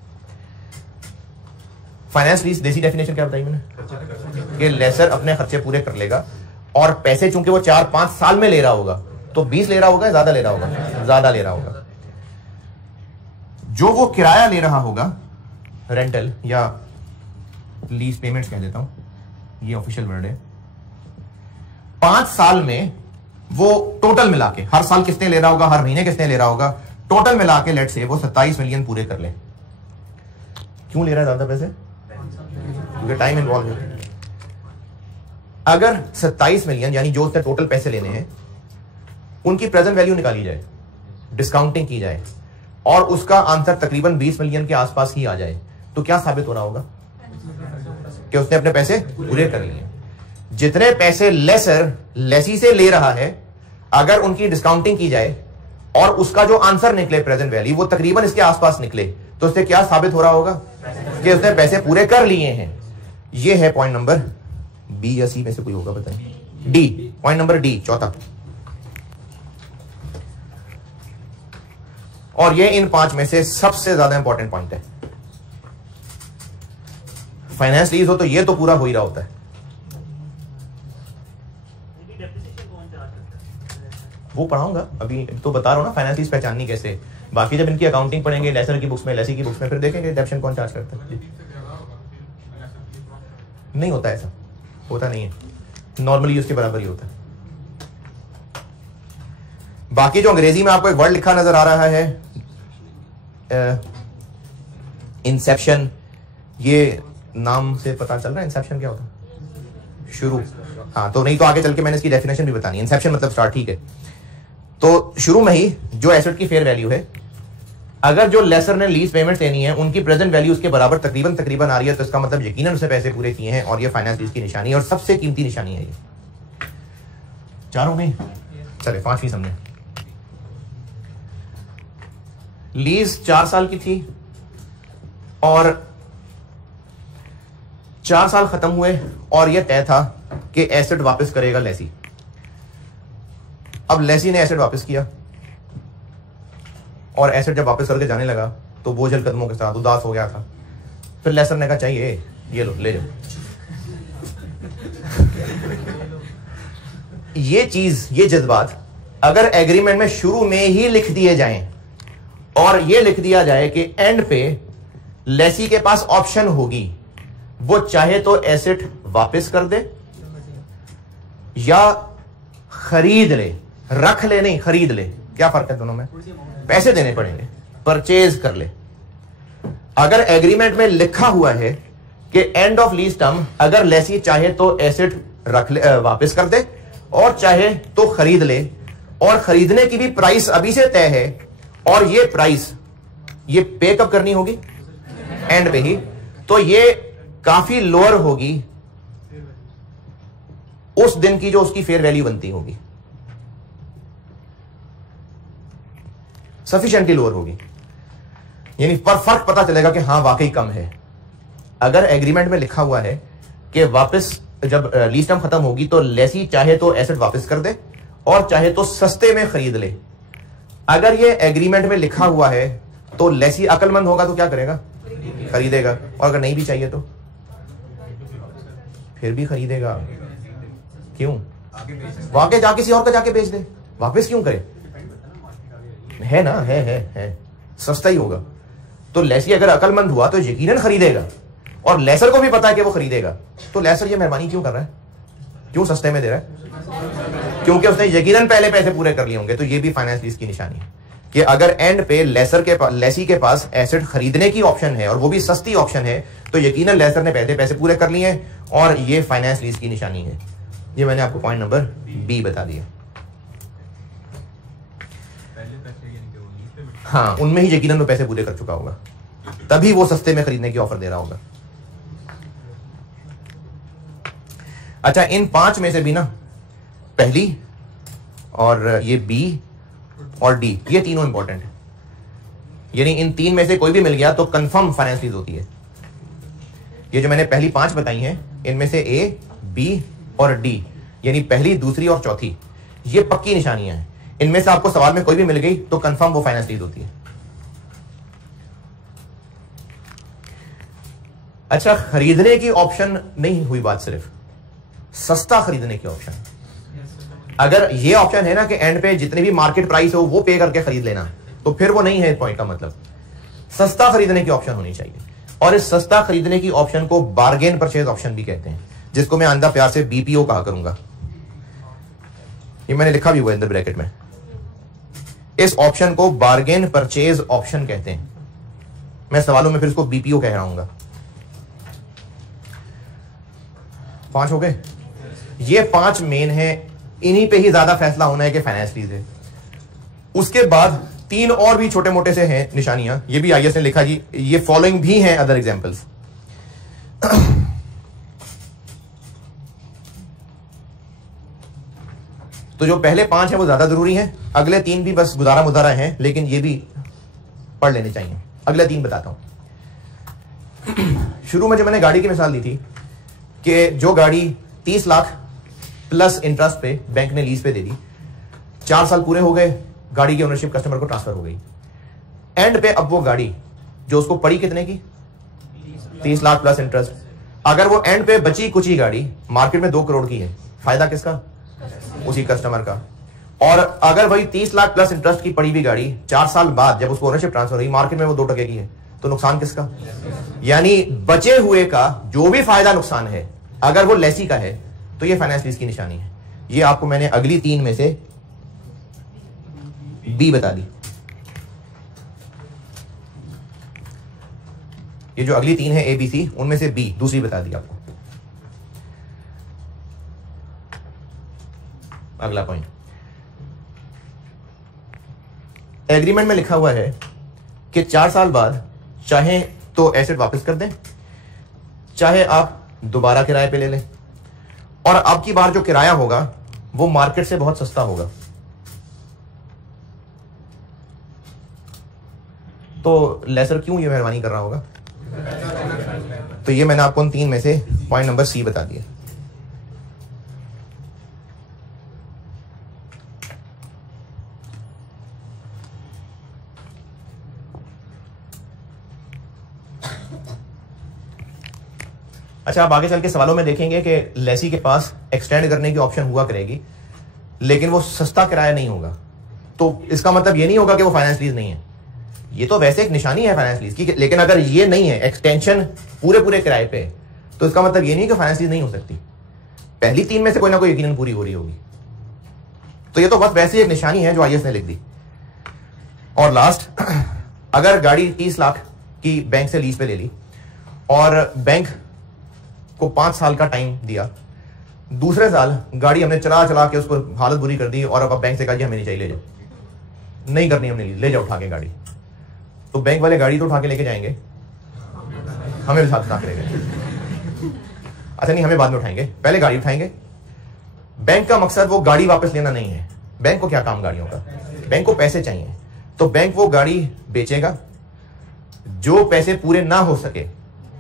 फाइनेंस लीज देसी डेफिनेशन क्या बताई मैंने कि लेसर अपने खर्चे पूरे कर लेगा, और पैसे चूंकि वो 4-5 साल में ले रहा होगा तो 20 ले रहा होगा, ज्यादा ले रहा होगा? ज्यादा ले रहा होगा। जो वो किराया ले रहा होगा, रेंटल या लीज पेमेंट्स कह देता हूं, ये ऑफिशियल वर्ड है, 5 साल में वो टोटल मिला के, हर साल किसने ले रहा होगा, हर महीने किसने ले रहा होगा, टोटल मिला के लेट से वो 27 मिलियन पूरे कर ले। क्यों ले रहा है ज्यादा पैसे? क्योंकि टाइम इन्वॉल्व है। अगर 27 मिलियन यानी जो उसने टोटल पैसे लेने हैं उनकी प्रेजेंट वैल्यू निकाली जाए, डिस्काउंटिंग की जाए, और उसका आंसर तकरीबन 20 मिलियन के आसपास ही आ जाए, तो क्या साबित हो रहा होगा कि उसने अपने पैसे पूरे कर लिए। जितने पैसे लेसर लेसी से ले रहा है, अगर उनकी डिस्काउंटिंग की जाए और उसका जो आंसर निकले प्रेजेंट वैल्यू वो तकरीबन इसके आसपास निकले, तो उससे क्या साबित हो रहा होगा कि उसने पैसे पूरे कर लिए हैं। ये है पॉइंट नंबर बी या सी में से कोई होगा बताइए? डी, पॉइंट नंबर डी, चौथा। और ये इन 5 में से सबसे ज्यादा इंपॉर्टेंट पॉइंट है। फाइनेंस लीज हो तो ये तो पूरा हो ही रहा होता है। वो पढ़ाऊंगा, अभी तो बता रहा हूं ना फाइनेंस लीज पहचाननी कैसे। बाकी जब इनकी अकाउंटिंग पढ़ेंगे लेसर की बुक्स में, लेसी की बुक्स में, फिर देखेंगे डेप्शन कौन चार्ज करता है। नहीं होता ऐसा, होता नहीं है, नॉर्मली उसके बराबर ही होता है। बाकी जो अंग्रेजी में आपको एक वर्ड लिखा नजर आ रहा है इंसेप्शन, ये नाम से पता चल रहा है इंसेप्शन क्या होता है? शुरू। हाँ, तो नहीं तो आगे चल के मैंने इसकी डेफिनेशन भी बतानी है। इंसेप्शन मतलब स्टार्ट, ठीक है। तो शुरू में ही जो एसेट की फेयर वैल्यू है, अगर जो लेसर ने लीज पेमेंट देनी है उनकी प्रेजेंट वैल्यू उसके बराबर तकरीबन आ रही है, तो इसका मतलब यकीनन उसने पैसे पूरे किए हैं और ये फाइनेंस लीज की निशानी है और सबसे कीमती निशानी है ये। चारों में चले, 5वीं समझे। लीज 4 साल की थी और 4 साल खत्म हुए और यह तय था कि एसेट वापस करेगा लेसी। अब लेसी ने एसेट वापस किया और एसेट जब वापस करके जाने लगा तो बोझल कदमों के साथ उदास हो गया था। फिर लेसर ने कहा चाहिए ये लो, ले जाओ। ये चीज, ये जज्बात अगर एग्रीमेंट में शुरू में ही लिख दिए जाएं और ये लिख दिया जाए कि एंड पे लेसी के पास ऑप्शन होगी, वो चाहे तो एसेट वापस कर दे या खरीद ले, रख ले नहीं खरीद ले, क्या फर्क है दोनों में? पैसे देने पड़ेंगे, परचेज कर ले। अगर एग्रीमेंट में लिखा हुआ है कि एंड ऑफ लीज टर्म अगर लेसी चाहे तो एसेट रख ले, वापस कर दे और चाहे तो खरीद ले, और खरीदने की भी प्राइस अभी से तय है और ये प्राइस ये पे कब करनी होगी? एंड पे ही। तो ये काफी लोअर होगी उस दिन की जो उसकी फेयर वैल्यू बनती होगी, सफिशिएंटली लोअर होगी, यानी पर फर्क पता चलेगा कि हां वाकई कम है। अगर एग्रीमेंट में लिखा हुआ है कि वापस जब लीज टर्म खत्म होगी तो लेसी चाहे तो एसेट वापस कर दे और चाहे तो सस्ते में खरीद ले, अगर ये एग्रीमेंट में लिखा हुआ है तो लेसी अक्लमंद होगा तो क्या करेगा? खरीदेगा। और अगर नहीं भी चाहिए तो फिर भी खरीदेगा। क्यों? वाकई जाके किसी और का जाके बेच दे, वापस क्यों करे? है ना, है सस्ता ही होगा। तो लेसी अगर अक्लमंद हुआ तो यकीनन खरीदेगा और लेसर को भी पता है कि वो खरीदेगा, तो लेसर ये मेहरबानी क्यों कर रहा है? क्यों सस्ते में दे रहा है? क्योंकि उसने यकीनन पहले पैसे पूरे कर लिए होंगे। तो ये भी फाइनेंस लीज की निशानी है कि अगर एंड पे लेसी के पास एसेट खरीदने की ऑप्शन है और वो भी सस्ती ऑप्शन है, तो यकीनन लेसर ने पहले पैसे पूरे कर लिए हैं और ये फाइनेंस लीज की निशानी है। ये मैंने आपको पॉइंट नंबर बी बता दिया। हाँ, उनमें ही यकीनन वो पैसे पूरे कर चुका होगा, तभी वो सस्ते में खरीदने की ऑफर दे रहा होगा। अच्छा, इन 5 में से भी ना पहली और ये बी और डी, ये तीनों इंपॉर्टेंट है। यानी इन 3 में से कोई भी मिल गया तो कंफर्म फाइनेंस लीज होती है। ये जो मैंने पहली 5 बताई हैं, इनमें से ए, बी और डी, यानी पहली, दूसरी और चौथी, ये पक्की निशानियां हैं। इनमें से आपको सवाल में कोई भी मिल गई तो कंफर्म वो फाइनेंस लीज होती है। अच्छा, खरीदने की ऑप्शन नहीं हुई बात, सिर्फ सस्ता खरीदने की ऑप्शन। अगर ये ऑप्शन है ना कि एंड पे जितनी भी मार्केट प्राइस हो वो पे करके खरीद लेना, तो फिर वो नहीं है पॉइंट का मतलब। सस्ता खरीदने की ऑप्शन होनी चाहिए और इस सस्ता खरीदने की ऑप्शन को बार्गेन परचेज ऑप्शन भी कहते हैं, जिसको मैं आंदा प्यार से बीपीओ कहा करूंगा। ये मैंने लिखा भी हुआ है अंदर ब्रैकेट में। इस ऑप्शन को बार्गेन परचेज ऑप्शन कहते हैं। मैं सवालों में फिर इसको बीपीओ कह रहा हूंगा। 5 हो गए। ये 5 मेन है, इन्हीं पे ही ज्यादा फैसला होना है कि फाइनेंस लीज है। उसके बाद 3 और भी छोटे मोटे से हैं निशानियां, ये भी आईएएस ने लिखा जी। ये फॉलोइंग भी हैं अदर एग्जांपल्स। तो जो पहले 5 हैं वो ज्यादा जरूरी हैं, अगले 3 भी बस गुजारा मुजारा हैं, लेकिन ये भी पढ़ लेने चाहिए। अगले 3 बताता हूं। शुरू में जो मैंने गाड़ी की मिसाल दी थी कि जो गाड़ी 30 लाख प्लस इंटरेस्ट पे बैंक ने लीज पे दे दी, 4 साल पूरे हो गए, गाड़ी की ओनरशिप कस्टमर को ट्रांसफर हो गई। एंड पे अब वो गाड़ी जो उसको पड़ी कितने की? 30 लाख प्लस इंटरेस्ट। अगर वो एंड पे बची कुची गाड़ी मार्केट में 2 करोड़ की है, फायदा किसका? उसी कस्टमर का। और अगर वही 30 लाख प्लस इंटरेस्ट की पड़ी हुई गाड़ी 4 साल बाद जब उसको ओनरशिप ट्रांसफर हुई, मार्केट में वो 2% की है, तो नुकसान किसका? यानी बचे हुए का जो भी फायदा नुकसान है, अगर वो लेसी का है तो ये फाइनेंस लीज की निशानी है। ये आपको मैंने अगली 3 में से बी बता दी। ये जो अगली तीन है ए बी सी, उनमें से बी दूसरी बता दी आपको। अगला पॉइंट, एग्रीमेंट में लिखा हुआ है कि 4 साल बाद चाहे तो एसेट वापस कर दें, चाहे आप दोबारा किराए पे ले लें, और अब की बार जो किराया होगा वो मार्केट से बहुत सस्ता होगा। तो लेसर क्यों ये मेहरबानी कर रहा होगा? तो ये मैंने आपको उन तीन में से पॉइंट नंबर सी बता दिया। अच्छा, आप आगे चल के सवालों में देखेंगे कि लेसी के पास एक्सटेंड करने की ऑप्शन हुआ करेगी, लेकिन वो सस्ता किराया नहीं होगा। तो इसका मतलब ये नहीं होगा कि वो फाइनेंस लीज नहीं है, ये तो वैसे एक निशानी है फाइनेंस लीज की, लेकिन अगर ये नहीं है एक्सटेंशन पूरे किराए पे, तो इसका मतलब ये नहीं कि फाइनेंस लीज नहीं हो सकती। पहली तीन में से कोई ना कोई यकीनन पूरी हो रही होगी। तो ये तो बस वैसे ही एक निशानी है जो आईएएस ने लिख दी। और लास्ट, अगर गाड़ी 30 लाख की बैंक से लीज पे ले ली और बैंक को 5 साल का टाइम दिया, दूसरे साल गाड़ी हमने चला चला के उसको हालत बुरी कर दी और अब बैंक से कहा कि हमें नहीं चाहिए, ले जाओ, नहीं करनी हमने लीज, ले जाओ उठा के गाड़ी। तो बैंक वाले गाड़ी तो उठा के लेके जाएंगे, हमें साथ उठा के ले गए। अच्छा नहीं, हमें बाद में उठाएंगे, पहले गाड़ी उठाएंगे। बैंक का मकसद वो गाड़ी वापस लेना नहीं है। बैंक को क्या काम गाड़ियों का? बैंक को पैसे चाहिए, तो बैंक वो गाड़ी बेचेगा, जो पैसे पूरे ना हो सके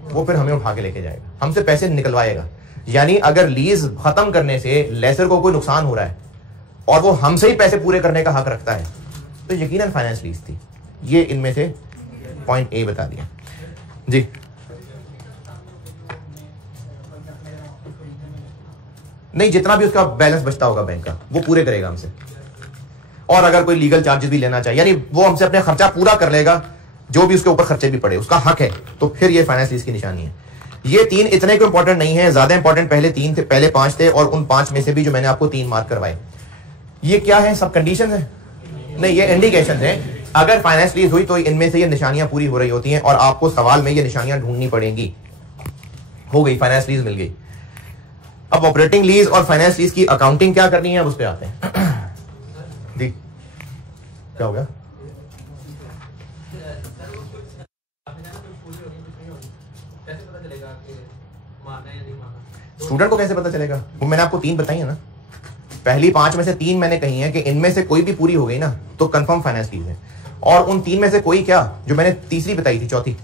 वो फिर हमें उठा के लेके जाएगा, हमसे पैसे निकलवाएगा। यानी अगर लीज खत्म करने से लेसर को कोई नुकसान हो रहा है और वो हमसे ही पैसे पूरे करने का हक रखता है, तो यकीनन फाइनेंस लीज थी। ये इनमें से पॉइंट ए बता दिया जी। नहीं, जितना भी उसका बैलेंस बचता होगा बैंक का वो पूरे करेगा हमसे, और अगर कोई लीगल चार्जेस भी लेना चाहिए, यानी वो हमसे अपने खर्चा पूरा कर लेगा, जो भी उसके ऊपर खर्चे भी पड़े, उसका हक है। तो फिर ये फाइनेंस लीज की निशानी है। ये तीन इतने को इंपॉर्टेंट नहीं है, ज्यादा इंपॉर्टेंट पहले तीन थे, पहले 5 थे, और उन 5 में से भी जो मैंने आपको 3 मार्क करवाए, ये क्या है? सब कंडीशन है? नहीं, ये इंडिकेशन है। अगर फाइनेंस लीज हुई तो इनमें से ये निशानियां पूरी हो रही होती हैं और आपको सवाल में ये निशानियां ढूंढनी पड़ेंगी। हो गई, फाइनेंस लीज मिल गई। अब ऑपरेटिंग लीज और फाइनेंस लीज की अकाउंटिंग क्या करनी है, अब उस पर आते हैं जी। क्या हो गया? स्टूडेंट को कैसे पता चलेगा? वो मैंने आपको 3 बताई है ना, पहली 5 में से 3 मैंने कही है कि इनमें से कोई भी पूरी हो गई ना तो कंफर्म फाइनेंस लीज है, और उन 3 में से कोई क्या, जो मैंने तीसरी बताई थी, चौथी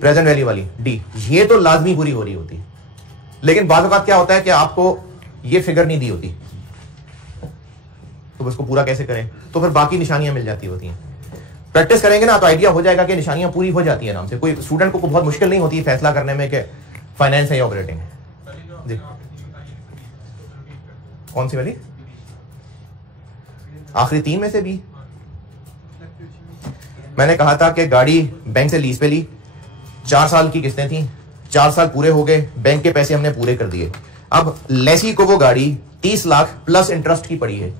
प्रेजेंट वैल्यू वाली डी, ये तो लाजमी पूरी हो रही होती है। लेकिन बाद वक्त क्या होता है कि आपको ये फिगर नहीं दी होती, तो उसको पूरा कैसे करें? तो फिर बाकी निशानियां मिल जाती होती हैं। प्रैक्टिस करेंगे ना तो आइडिया हो जाएगा कि निशानियां पूरी हो जाती है आराम से। कोई स्टूडेंट को बहुत मुश्किल नहीं होती है फैसला करने में कि फाइनेंस है या ऑपरेटिंग है जी। कौन सी वाली? आखिरी 3 में से भी मैंने कहा था कि गाड़ी बैंक से लीज पे ली, 4 साल की किस्तें थी, 4 साल पूरे हो गए, बैंक के पैसे हमने पूरे कर दिए। अब लेसी को वो गाड़ी 30 लाख प्लस इंटरेस्ट की पड़ी है।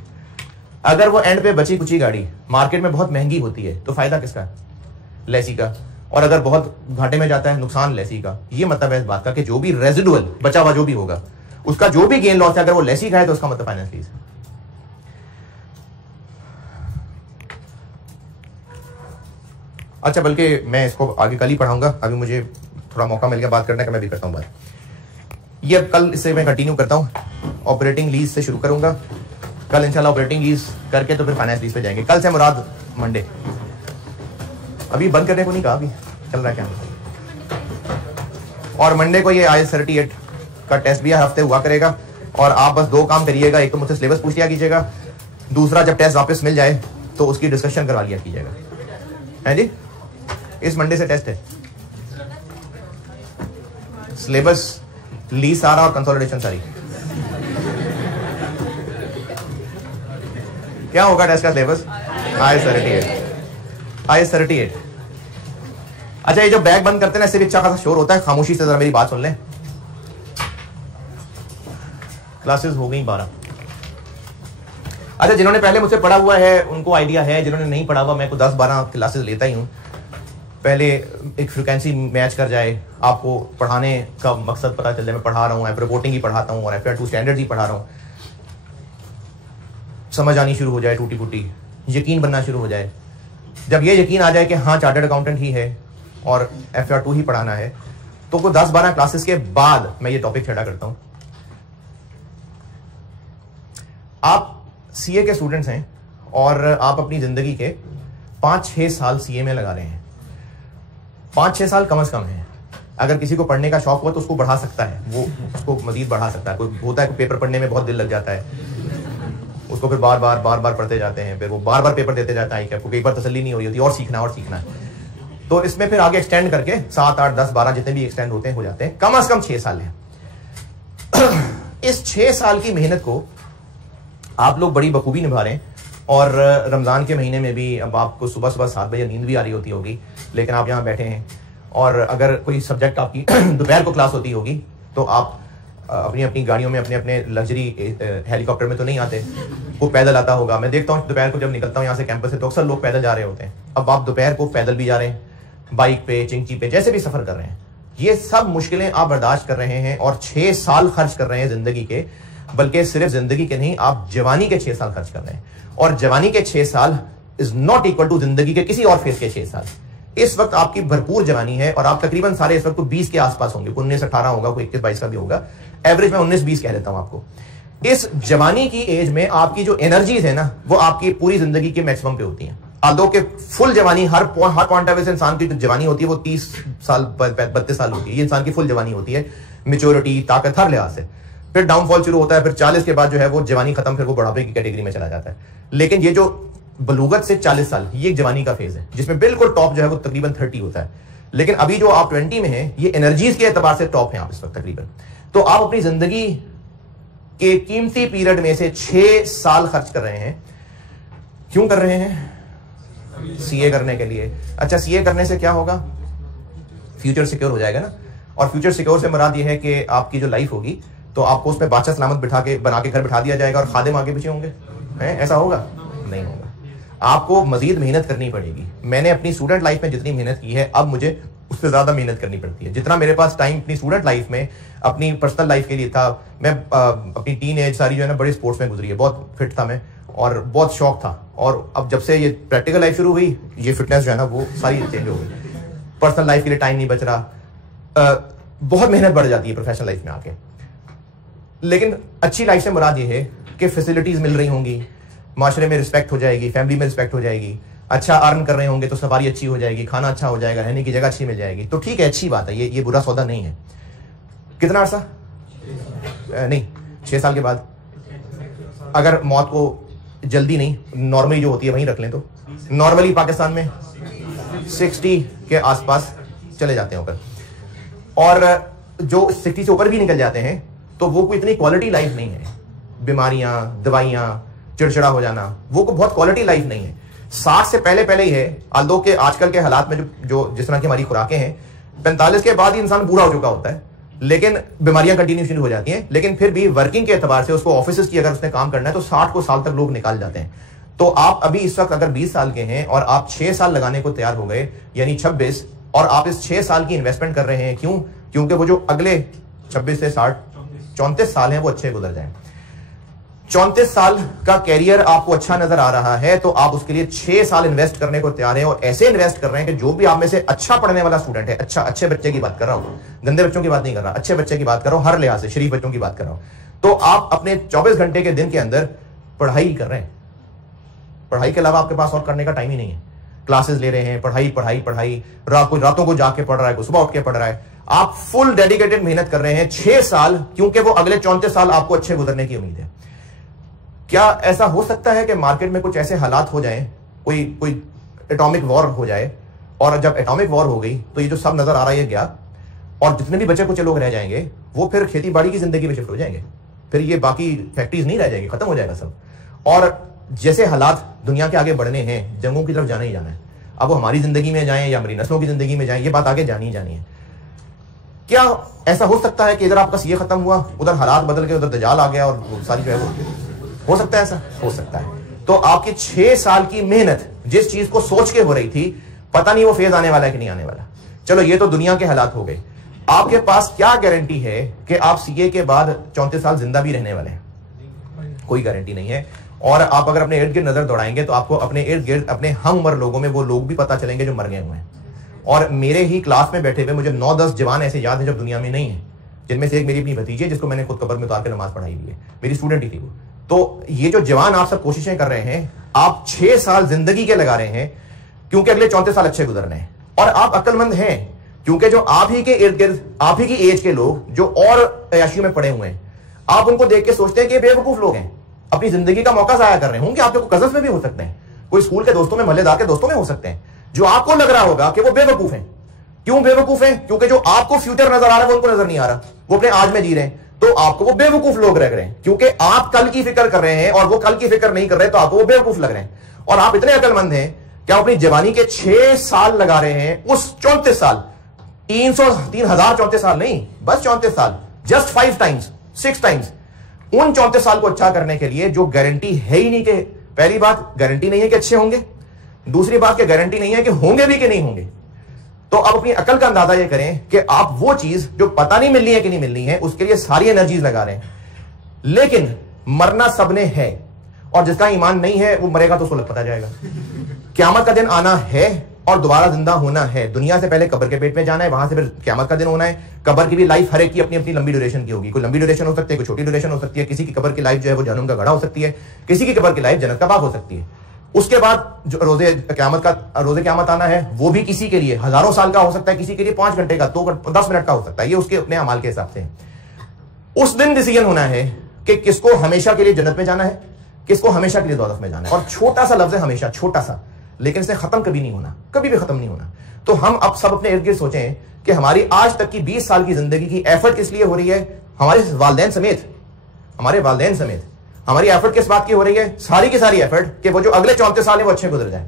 अगर वो एंड पे बची कुची गाड़ी मार्केट में बहुत महंगी होती है तो फायदा किसका? लेसी का। और अगर बहुत घाटे में जाता है, नुकसान लेसी का। ये मतलब है इस बात का कि जो भी रेजिडुअल बचा हुआ जो भी होगा, उसका जो भी गेन लॉस है, अगर वो लेसी का है तो उसका मतलब फाइनेंस लीज है। अच्छा, बल्कि मैं इसको आगे कल ही पढ़ाऊंगा, अभी मुझे थोड़ा मौका मिल गया बात करने का, मैं भी करता हूं बात। ये अब कल इससे मैं कंटिन्यू करता हूं, ऑपरेटिंग लीज से शुरू करूंगा कल इंशाल्लाह। ऑपरेटिंग लीज करके तो फिर फाइनेंस लीज पे जाएंगे। कल से मुराद मंडे। अभी बंद करने को नहीं कहा, अभी चल रहा है क्या। और मंडे को ये IAS 38 का टेस्ट भी हफ्ते हुआ करेगा, और आप बस 2 काम करिएगा। एक तो मुझसे सिलेबस पूछ लिया कीजिएगा, दूसरा जब टेस्ट वापस मिल जाए तो उसकी डिस्कशन करवा लिया कीजिएगा, है जी। इस मंडे से टेस्ट है, सिलेबस लीज सारा और कंसोलिडेशन सारी। क्या होगा टेस्ट का सिलेबस? IAS 38। अच्छा, ये जो बैग बंद करते हैं ना, इससे भी अच्छा खासा शोर होता है, खामोशी से जरा मेरी बात सुन लें। क्लासेस हो गई 12। अच्छा, जिन्होंने पहले मुझसे पढ़ा हुआ है उनको आइडिया है, जिन्होंने नहीं पढ़ा हुआ, मैं को 10-12 क्लासेस लेता ही हूँ। पहले एक फ्रिक्वेंसी मैच कर जाए, आपको पढ़ाने का मकसद पता चल जाए। मैं पढ़ा रहा हूँ, रिपोर्टिंग ही पढ़ाता हूँ और FR2 स्टैंडर्ड्स ही पढ़ा रहा हूँ, समझ आनी शुरू हो जाए, टूटी फूटी यकीन बनना शुरू हो जाए। जब ये यकीन आ जाए कि हाँ चार्टर्ड अकाउंटेंट ही है और FR2 ही पढ़ाना है, तो वो 10-12 क्लासेस के बाद मैं ये टॉपिक छेड़ा करता हूँ। आप CA के स्टूडेंट्स हैं और आप अपनी जिंदगी के 5-6 साल CA में लगा रहे हैं। 5-6 साल कम से कम है। अगर किसी को पढ़ने का शौक हुआ तो उसको बढ़ा सकता है, वो उसको मजीद बढ़ा सकता है। कोई होता है पेपर पढ़ने में बहुत दिल लग जाता है, उसको फिर बार बार पढ़ते जाते हैं, फिर वो बार बार पेपर देते जाता है कि आपको एक बार तसल्ली नहीं हो रही होती, और सीखना है। तो इसमें फिर आगे एक्सटेंड करके 7, 8, 10, 12 जितने भी एक्सटेंड होते हैं हो जाते हैं। कम से कम 6 साल है। इस 6 साल की मेहनत को आप लोग बड़ी बखूबी निभा रहे हैं। और रमजान के महीने में भी अब आपको सुबह 7 बजे नींद भी आ रही होगी, लेकिन आप यहाँ बैठे हैं। और अगर कोई सब्जेक्ट आपकी दोपहर को क्लास होती होगी तो आप अपनी अपनी गाड़ियों में अपने लग्जरी हेलीकॉप्टर में तो नहीं आते, वो पैदल आता होगा। मैं देखता हूँ दोपहर को जब निकलता हूँ यहाँ से कैंपस से तो अक्सर लोग पैदल जा रहे होते हैं। अब आप दोपहर को पैदल भी जा रहे हैं, बाइक पे, चिंची पे, जैसे भी सफर कर रहे हैं। ये सब मुश्किलें आप बर्दाश्त कर रहे हैं और 6 साल खर्च कर रहे हैं जिंदगी के, बल्कि सिर्फ जिंदगी के नहीं, आप जवानी के 6 साल खर्च कर रहे हैं। और जवानी के 6 साल इज नॉट इक्वल टू जिंदगी के किसी और फेज के 6 साल। इस वक्त आपकी भरपूर जवानी है और आप तकरीबन सारे इस वक्त 20 के आसपास होंगे, 19-18 होगा, कोई 21-22 का भी होगा, एवरेज में 19-20 कह देता हूं आपको। इस जवानी की एज में आपकी जो एनर्जीज है ना, वो आपकी पूरी जिंदगी के मैक्सिमम पे होती हैं। आदो के फुल जवानी हर पॉइंट ऑफ व्यू से इंसान की जो जवानी होती है वो 30 साल 32 साल होती है। ये इंसान की फुल जवानी होती है, मेच्योरिटी, ताकत, हर लिहाज से। फिर डाउनफॉल शुरू होता है, फिर 40 के बाद जो है वो जवानी खत्म, फिर वो बुढ़ापे की कैटेगरी में चला जाता है। लेकिन ये जो बलूगत से 40 साल, ये जवानी का फेज है जिसमें बिल्कुल टॉप जो है वो तकरीबन 30 होता है। लेकिन अभी जो आप 20 में हैं, ये एनर्जीज के एतबार से टॉप हैं आप इस वक्त तकरीबन। तो आप अपनी जिंदगी के कीमती पीरियड में से 6 साल खर्च कर रहे हैं। क्यों कर रहे हैं? CA करने के लिए। अच्छा, CA करने से क्या होगा? फ्यूचर सिक्योर हो जाएगा ना। और फ्यूचर सिक्योर से मुराद ये है कि आपकी जो लाइफ होगी तो आपको उसमें बादशाह सलामत बना के घर बिठा दिया जाएगा और खादिम आगे पीछे होंगे। ऐसा होगा? नहीं होगा। आपको मजीद मेहनत करनी पड़ेगी। मैंने अपनी स्टूडेंट लाइफ में जितनी मेहनत की है, अब मुझे उससे ज्यादा मेहनत करनी पड़ती है। जितना मेरे पास टाइम अपनी स्टूडेंट लाइफ में अपनी पर्सनल लाइफ के लिए था, मैं अपनी टीन एज सारी जो है ना बड़े स्पोर्ट्स में गुजरी है। बहुत फिट था मैं और बहुत शौक था। और अब जब से ये प्रैक्टिकल लाइफ शुरू हुई, ये फिटनेस जो है ना वो सारी चेंज हो गई। पर्सनल लाइफ के लिए टाइम नहीं बच रहा। बहुत मेहनत बढ़ जाती है प्रोफेशनल लाइफ में आके। लेकिन अच्छी लाइफ से मुराद ये है कि फैसिलिटीज मिल रही होंगी, माशरे में रिस्पेक्ट हो जाएगी, फैमिली में रिस्पेक्ट हो जाएगी, अच्छा अर्न कर रहे होंगे तो सवारी अच्छी हो जाएगी, खाना अच्छा हो जाएगा, रहने की जगह अच्छी मिल जाएगी। तो ठीक है, अच्छी बात है, ये बुरा सौदा नहीं है। कितना अर्सा? नहीं, 6 साल के बाद। अगर मौत को जल्दी नहीं, नॉर्मली जो होती है वहीं रख लें तो नॉर्मली पाकिस्तान में 60 के आसपास चले जाते हैं ऊपर। और जो 60 से ऊपर भी निकल जाते हैं तो वो कोई इतनी क्वालिटी लाइफ नहीं है। बीमारियां, दवाइयां, चिड़चिड़ा हो जाना, वो को बहुत क्वालिटी लाइफ नहीं है। 60 से पहले ही है। आल्दो के आजकल के हालात में जो जिस तरह की हमारी खुराकें हैं, 45 के बाद ही इंसान बूढ़ा हो चुका होता है, लेकिन बीमारियां कंटिन्यू शुरू हो जाती हैं। लेकिन फिर भी वर्किंग के एतबार से उसको ऑफिस की अगर उसने काम करना है तो 60 को साल तक लोग निकाल जाते हैं। तो आप अभी इस वक्त अगर 20 साल के हैं और आप 6 साल लगाने को तैयार हो गए, यानी 26, और आप इस 6 साल की इन्वेस्टमेंट कर रहे हैं। क्यों? क्योंकि वो जो अगले 26 से 60 34 साल हैं वो अच्छे गुजर जाएं। 34 साल का कैरियर आपको अच्छा नजर आ रहा है तो आप उसके लिए 6 साल इन्वेस्ट करने को तैयार हैं। और ऐसे इन्वेस्ट कर रहे हैं कि जो भी आप में से अच्छा पढ़ने वाला स्टूडेंट है, अच्छे बच्चे की बात कर रहा हूं, गंदे बच्चों की बात नहीं कर रहा, अच्छे बच्चे की बात कर रहा हूं, हर लिहाज से शरीफ बच्चों की बात कर रहा हूं, तो आप अपने 24 घंटे के दिन के अंदर पढ़ाई कर रहे हैं। पढ़ाई के अलावा आपके पास और करने का टाइम ही नहीं है। क्लासेस ले रहे हैं, पढ़ाई, रातों को जाके पढ़ रहा है, सुबह उठ के पढ़ रहा है। आप फुल डेडिकेटेड मेहनत कर रहे हैं 6 साल, क्योंकि वो अगले 34 साल आपको अच्छे गुजरने की उम्मीद है। क्या ऐसा हो सकता है कि मार्केट में कुछ ऐसे हालात हो जाएं, कोई एटॉमिक वॉर हो जाए, और जब एटॉमिक वॉर हो गई तो ये जो सब नजर आ रहा है गया, और जितने भी बचे कुछ लोग रह जाएंगे वो फिर खेती बाड़ी की जिंदगी में शिफ्ट हो जाएंगे, फिर ये बाकी फैक्ट्रीज नहीं रह जाएंगी, खत्म हो जाएगा सब। और जैसे हालात दुनिया के आगे बढ़ने हैं, जंगों की तरफ जाना ही जाना है। अब वो हमारी जिंदगी में जाएं या हमारी नस्लों की जिंदगी में जाएं, ये बात आगे जानी ही जानी है। क्या ऐसा हो सकता है कि इधर आपका सीए खत्म हुआ, उधर हालात बदल के उधर दजाल आ गया और वो सारी जो है वो हो सकता है ऐसा? हो सकता है। तो आपकी 6 साल की मेहनत जिस चीज को सोच के हो रही थी, पता नहीं वो फेज आने वाला है कि नहीं आने वाला। चलो ये तो दुनिया के हालात हो गए। आपके पास क्या गारंटी है कि आप सीए के बाद 34 साल जिंदा भी रहने वाले हैं? कोई गारंटी नहीं है। और आप अगर अपने इर्द गिर्द नजर दौड़ाएंगे तो आपको अपने इर्द गिर्द अपने हम उम्र लोगों में वो लोग भी पता चलेंगे जो मर गए हुए हैं। और मेरे ही क्लास में बैठे हुए मुझे 9-10 जवान ऐसे याद है जो दुनिया में नहीं है, जिनमें से एक मेरी अपनी भतीजी है जिसको मैंने खुद कब्र में उतार के नमाज पढ़ाई हुई है, मेरी स्टूडेंट ही थी वो। तो ये जो जवान आप सब कोशिशें कर रहे हैं, आप 6 साल जिंदगी के लगा रहे हैं क्योंकि अगले 34 साल अच्छे गुजरने हैं। और आप अक्लमंद हैं क्योंकि जो आप ही के इर्द गिर्द आप ही की एज के लोग जो और अयाशियों में पड़े हुए हैं, आप उनको देख के सोचते हैं कि बेवकूफ लोग हैं, अपनी जिंदगी का मौका जाया कर रहे होंगे। आपके कजन्स में भी हो सकते हैं, कोई स्कूल के दोस्तों में, मोहल्लेदार के दोस्तों में हो सकते हैं, जो आपको लग रहा होगा कि वो बेवकूफ हैं। क्यों बेवकूफ हैं? क्योंकि जो आपको फ्यूचर नजर आ रहा है वो उनको नजर नहीं आ रहा, वो अपने आज में जी रहे हैं, तो आपको वो बेवकूफ लोग लग रहे हैं। क्योंकि आप कल की फिक्र कर रहे हैं और वो कल की फिक्र नहीं कर रहे, तो आपको वो बेवकूफ लग रहे हैं। और आप इतने अकलमंद हैं कि आप अपनी जवानी के 6 साल लगा रहे हैं उस 34 साल, 3034 साल नहीं, बस 34 साल, जस्ट 5 टाइम्स 6 टाइम्स, उन 34 साल को अच्छा करने के लिए जो गारंटी है ही नहीं कि, पहली बात गारंटी नहीं है कि अच्छे होंगे, दूसरी बात की गारंटी नहीं है कि होंगे भी कि नहीं होंगे। तो अब अपनी अकल का अंदाजा ये करें कि आप वो चीज जो पता नहीं मिलनी है कि नहीं मिलनी है उसके लिए सारी एनर्जीज लगा रहे हैं। लेकिन मरना सबने है, और जिसका ईमान नहीं है वो मरेगा तो उसको लग पता जाएगा। क़यामत का दिन आना है और दोबारा जिंदा होना है। दुनिया से पहले कब्र के पेट में जाना है, वहां से फिर क़यामत का दिन होना है। कब्र की भी लाइफ हर एक की अपनी अपनी लंबी ड्यूरेशन की होगी। कोई लंबी ड्यूरेशन हो सकती है, कोई छोटी ड्यूरेशन हो सकती है। किसी की कब्र की लाइफ जो है वो जहन्नुम का घड़ा हो सकती है, किसी की कब्र की लाइफ जन्नत का बाग हो सकती है। उसके बाद जो रोजे क़यामत आना है वो भी किसी के लिए हजारों साल का हो सकता है, किसी के लिए 5 घंटे का, 10 मिनट का हो सकता है। ये उसके अपने अमाल के हिसाब से है। उस दिन डिसीजन होना है कि किसको हमेशा के लिए जन्नत में जाना है, किसको हमेशा के लिए दोज़ख में जाना है। और छोटा सा लफ्ज है हमेशा, छोटा सा, लेकिन इसे खत्म कभी नहीं होना, कभी भी खत्म नहीं होना। तो हम अब सब अपने इर्द गिर्द सोचें कि हमारी आज तक की 20 साल की जिंदगी की एफर्ट किस लिए हो रही है? हमारे वालिदैन समेत, हमारी एफर्ट किस बात की हो रही है? सारी की सारी एफर्ट कि वो जो अगले 34 साल है वो अच्छे गुजर जाए।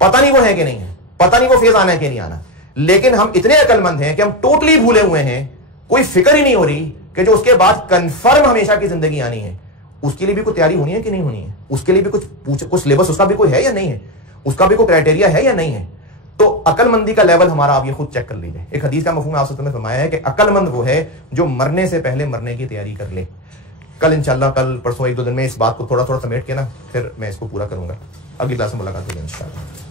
पता नहीं वो है कि नहीं है, पता नहीं वो फेज आना है कि नहीं आना, लेकिन हम इतने अकलमंद हैं कि हम टोटली भूले हुए हैं, कोई फिक्र ही नहीं हो रही कि जो उसके बाद कंफर्म हमेशा की जिंदगी आनी है उसके लिए भी कोई तैयारी होनी है कि नहीं होनी है, उसके लिए भी कुछ सिलेबस उसका भी कोई है या नहीं है, उसका भी कोई क्राइटेरिया है या नहीं है। तो अकलमंदी का लेवल हमारा आप ये खुद चेक कर लीजिए। एक हदीस का मफहूम आपसे तुमने फरमाया है कि अकलमंद वो है जो मरने से पहले मरने की तैयारी कर ले। कल इंशाल्लाह, कल परसों 1-2 दिन में इस बात को थोड़ा थोड़ा समेट के ना फिर मैं इसको पूरा करूंगा। अगली क्लास में मुलाकात होगी इंशाल्लाह।